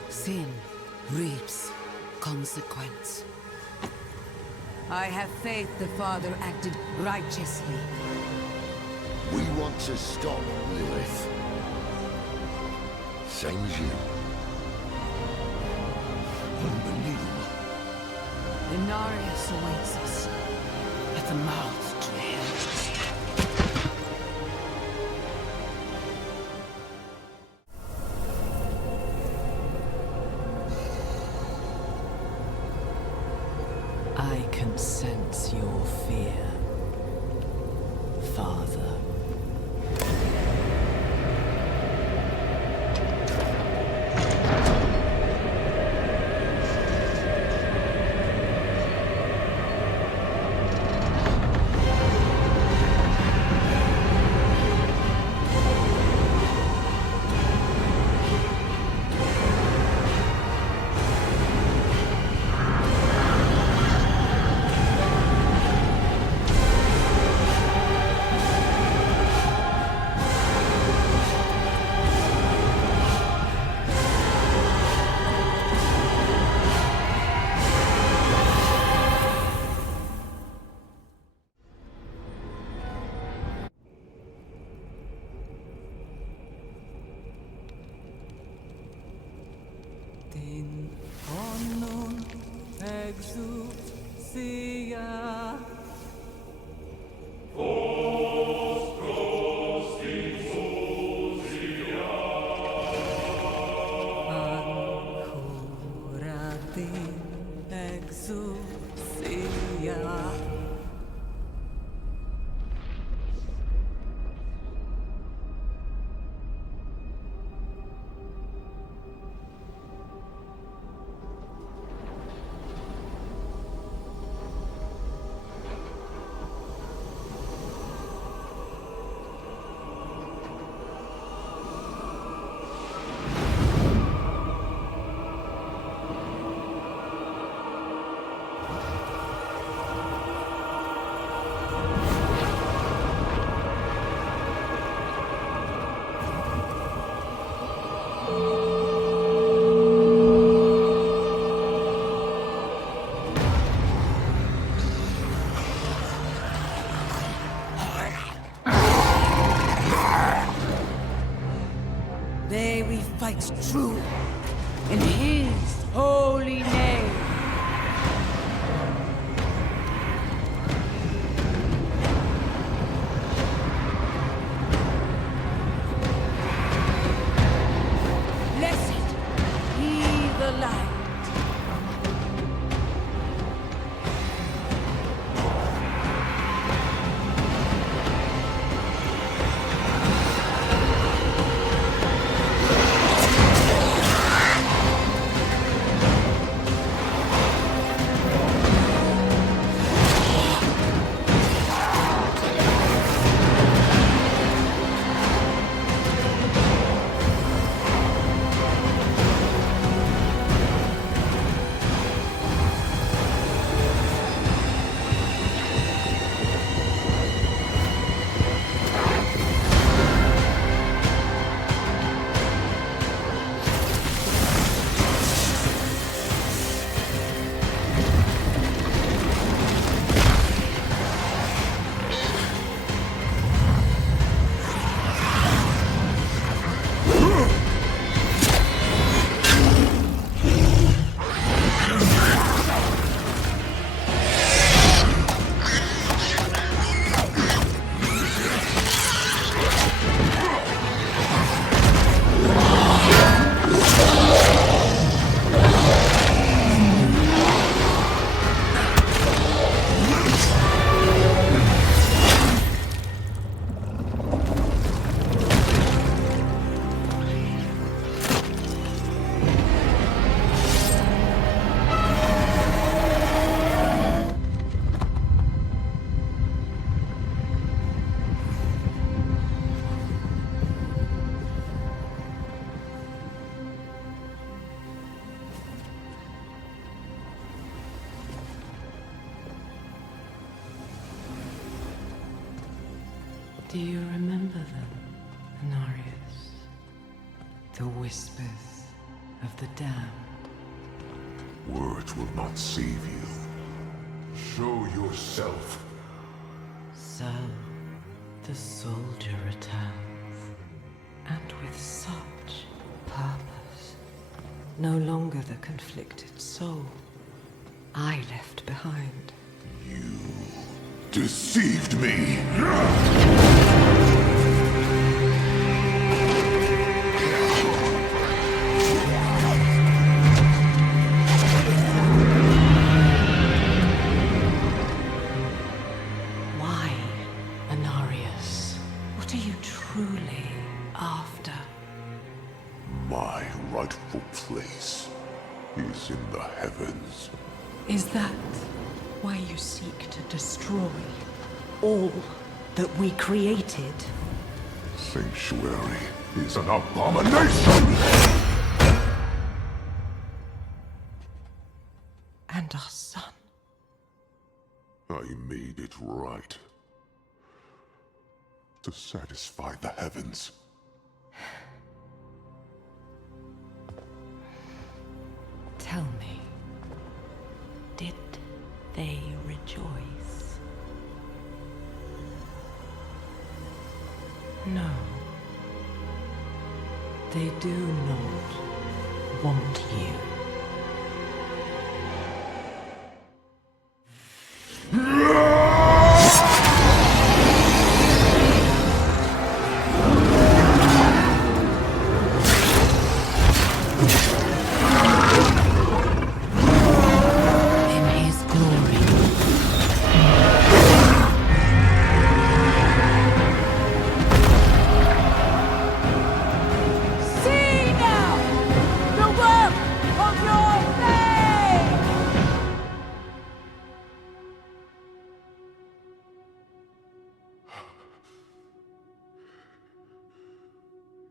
Sin reaps consequence. I have faith the Father acted righteously. We want to stop Lilith. Same as you. Unbelievable. Inarius awaits us at the mouth to hell. I can sense your fear, Father. Din honum exousia. Ancora din exousia. May we fight true in His holy name. Blessed be the light. Do you remember them, Inarius? The whispers of the damned. Words will not save you. Show yourself. So, the soldier returns, and with such purpose. No longer the conflicted soul I left behind. You deceived me! Why, Anarius? What are you truly after? My rightful place is in the heavens. Is that why you seek to destroy all that we created? Sanctuary is an abomination! And our son. I made it right. To satisfy the heavens. Tell me, did they rejoice? No. They do not want you.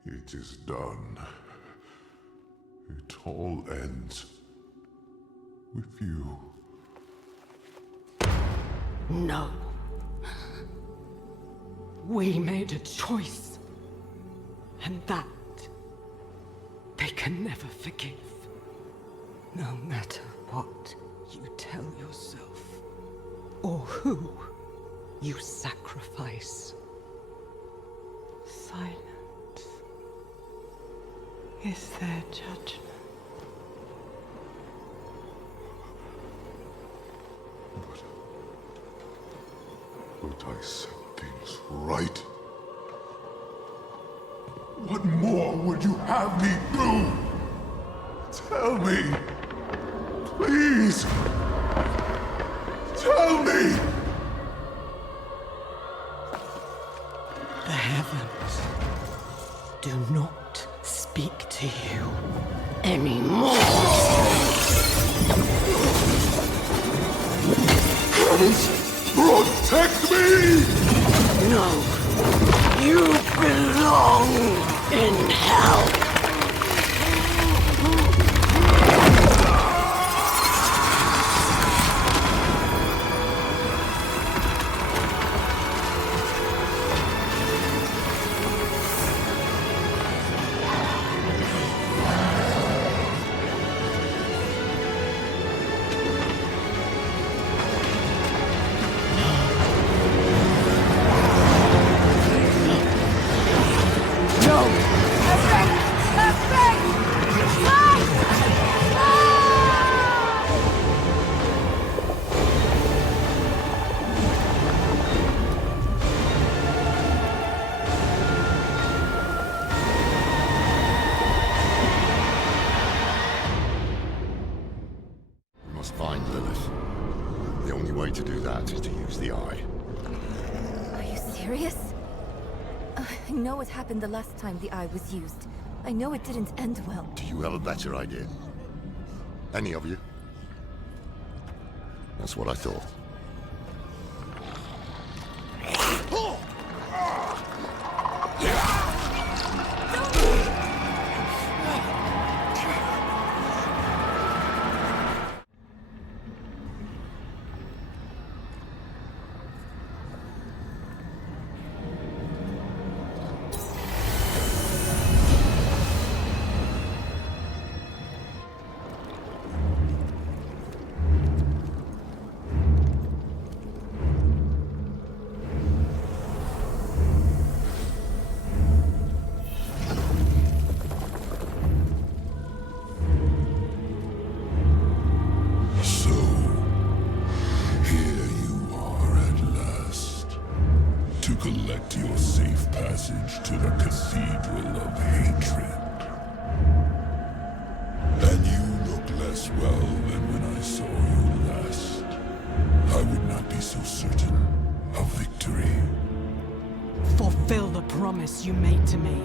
It is done. It all ends with you. No. We made a choice. And that they can never forgive. No matter what you tell yourself, or who you sacrifice. Silence is their judgment. But I set things right. What more would you have me do? Tell me. Please. Tell me. The heavens do not speak to you anymore. Heavens, protect me! No. You belong in hell. We must find Lilith. The only way to do that is to use the Eye. Are you serious? I know what happened the last time the Eye was used. I know it didn't end well. Do you have a better idea? Any of you? That's what I thought. promise you made to me.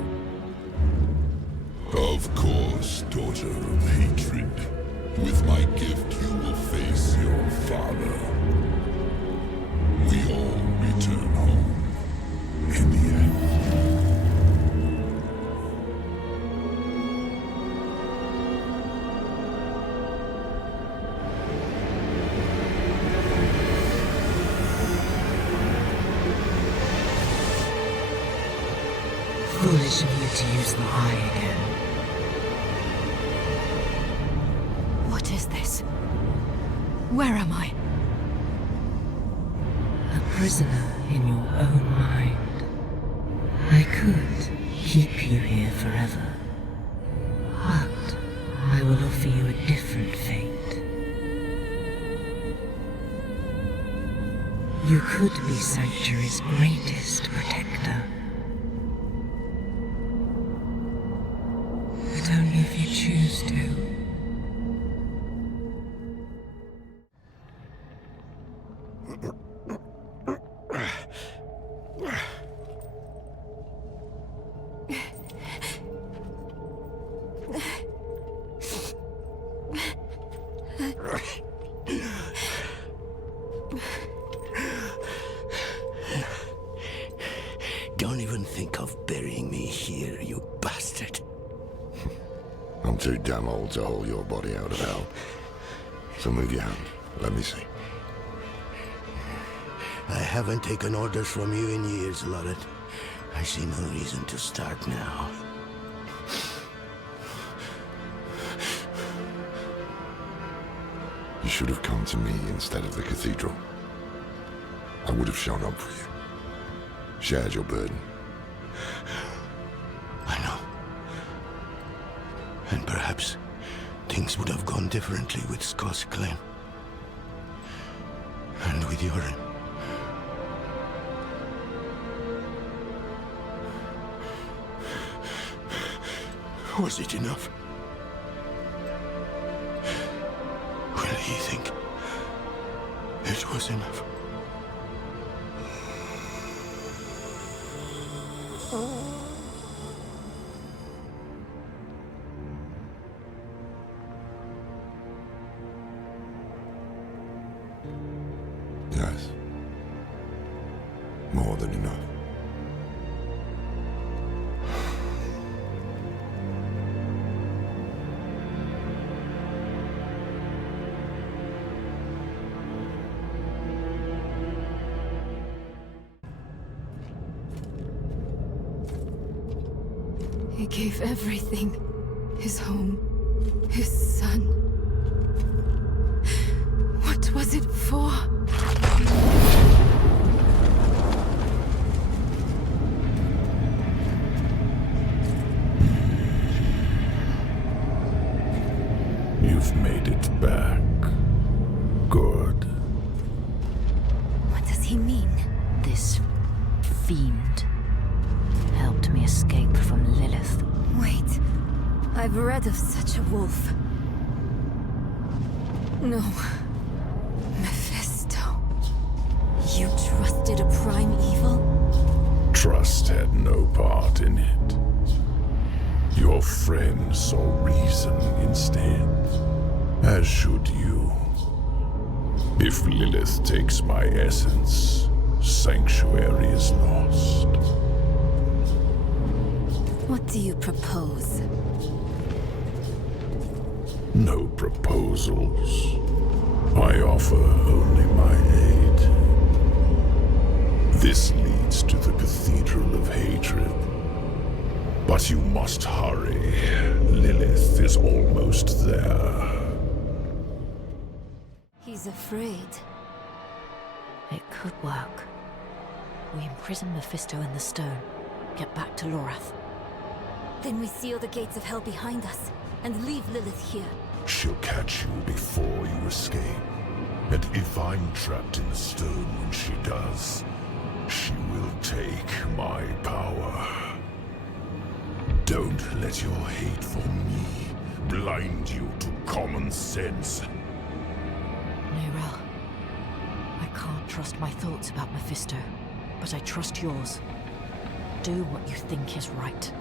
Of course, daughter of hatred. With my gift, you will face your father. We all return home in the end. Foolish of you to use the eye again. What is this? Where am I? A prisoner in your own mind. I could keep you here forever, but I will offer you a different fate. You could be Sanctuary's greatest protector. But only if you choose to. Don't even think of burying me here, you bastard. I'm too damn old to haul your body out of hell. So move your hand. Let me see. I haven't taken orders from you in years, Lorette. I see no reason to start now. You should have come to me instead of the cathedral. I would have shown up for you. Shared your burden. I know. And perhaps things would have gone differently with Scott's clan. And with Yoren. Was it enough? Will he think it was enough? Yes. More than enough. He gave everything. His home, his son. What was it for? You've made it back. Good. What does he mean? This fiend helped me escape from Lilith. Wait, I've read of such a wolf. No. Mephisto. You trusted a prime evil? Trust had no part in it. Your friend saw reason instead, as should you. If Lilith takes my essence, Sanctuary is lost. What do you propose? No proposals. I offer only my aid. This leads to the Cathedral of Hatred. But you must hurry. Lilith is almost there. He's afraid. It could work. We imprison Mephisto in the stone, get back to Lorath. Then we seal the gates of hell behind us, and leave Lilith here. She'll catch you before you escape. And if I'm trapped in the stone when she does, she will take my power. Don't let your hate for me blind you to common sense. Neyrelle, I can't trust my thoughts about Mephisto, but I trust yours. do what you think is right.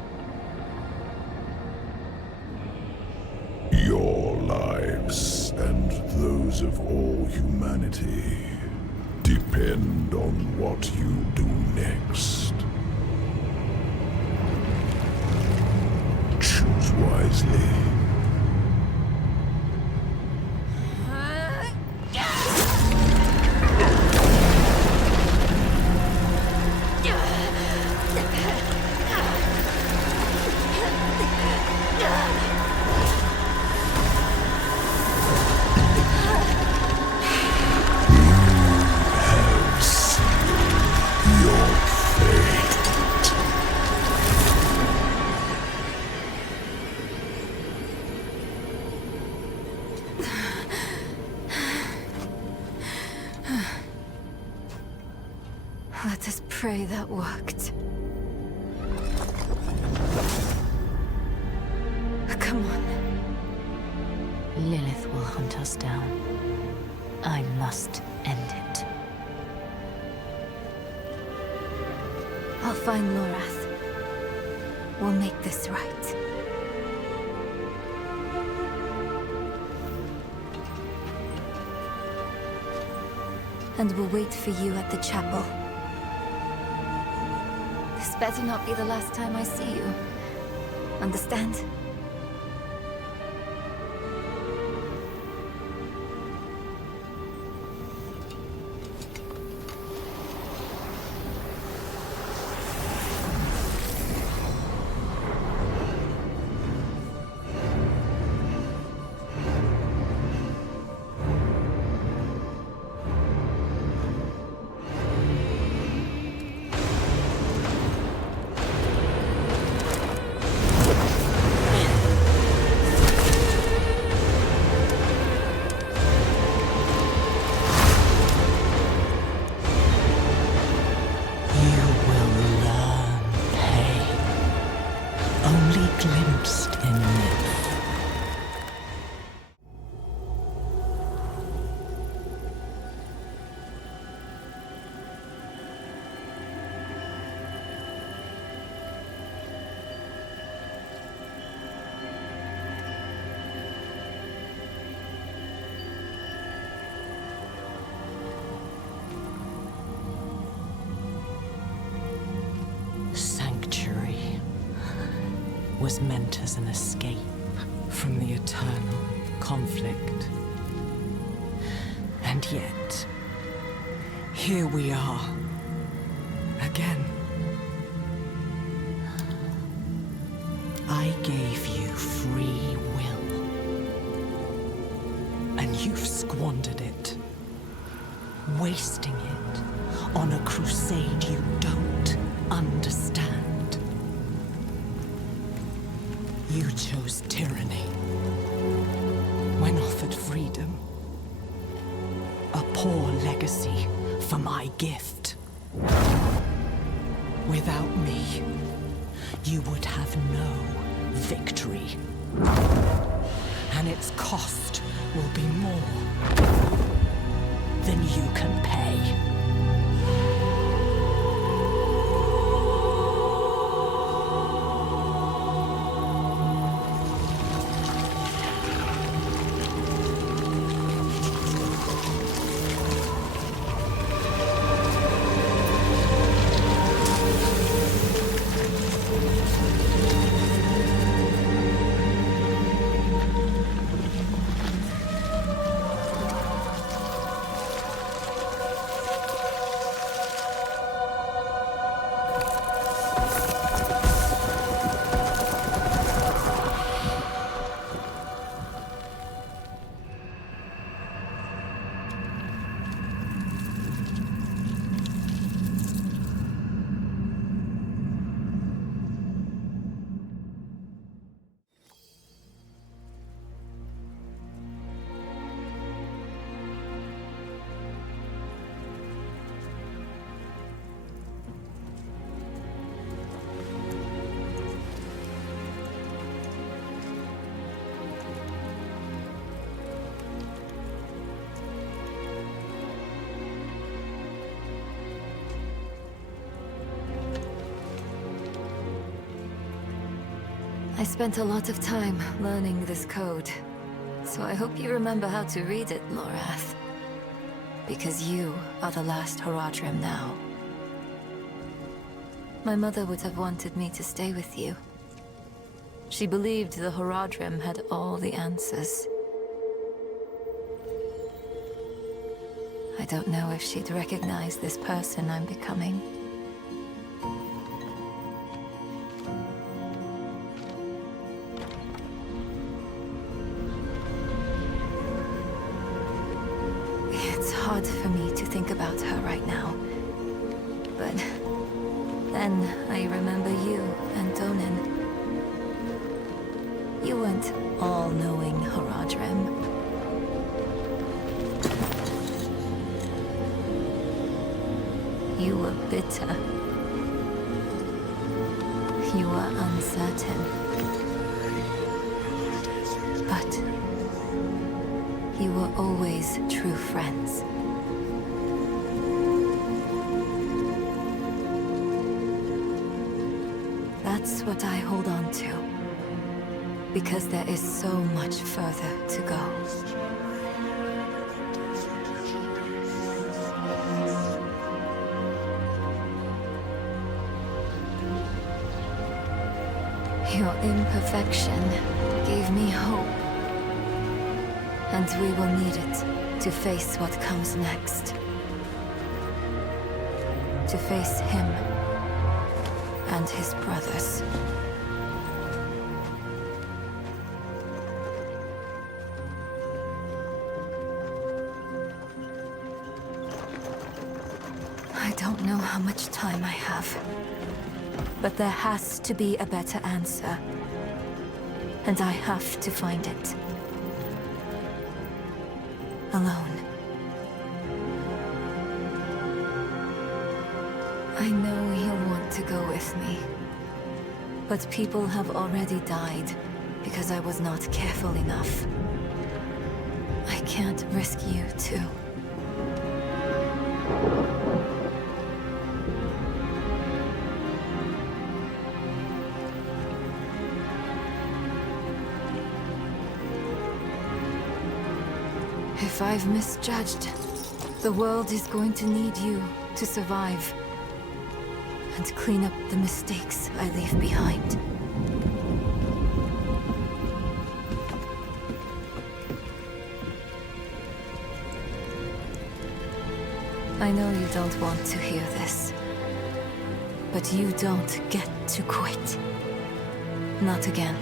Your lives and those of all humanity depend on what you do next. Choose wisely. Let us pray that worked. Come on. Lilith will hunt us down. I must end it. I'll find Lorath. We'll make this right. And we'll wait for you at the chapel. This better not be the last time I see you. Understand? Glimpsed in myth. Sanctuary was meant as an escape from the eternal conflict. And yet, here we are, again. I gave you free will, and you've squandered it, wasting it on a crusade you don't understand. You chose tyranny when offered freedom. A poor legacy for my gift. Without me, you would have no victory. And its cost will be more than you can pay. spent a lot of time learning this code, so I hope you remember how to read it, Lorath. Because you are the last Horadrim now. My mother would have wanted me to stay with you. She believed the Horadrim had all the answers. I don't know if she'd recognize this person I'm becoming. It's hard for me to think about her right now. But then I remember you and Donan. You weren't all-knowing Horadrim. You were bitter. You were uncertain. But you were always true friends. That's what I hold on to. Because there is so much further to go. Your imperfection gave me hope. And we will need it to face what comes next. To face him and his brothers. I don't know how much time I have. But there has to be a better answer. And I have to find it. Alone. I know he'll want to go with me. But people have already died because I was not careful enough. I can't risk you too. If I've misjudged, the world is going to need you to survive and clean up the mistakes I leave behind. I know you don't want to hear this, but you don't get to quit. Not again.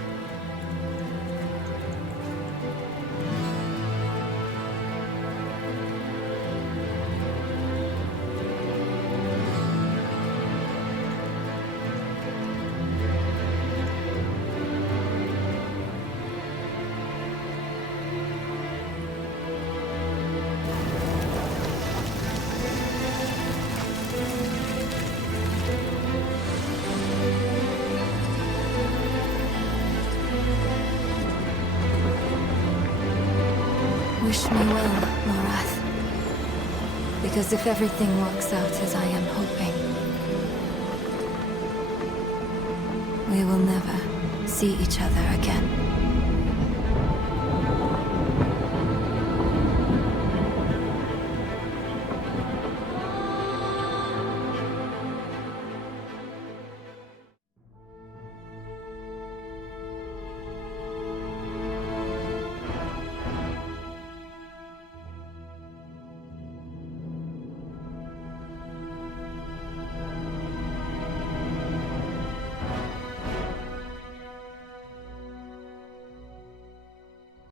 Wish me well, Lorath. Because if everything works out as I am hoping, we will never see each other again.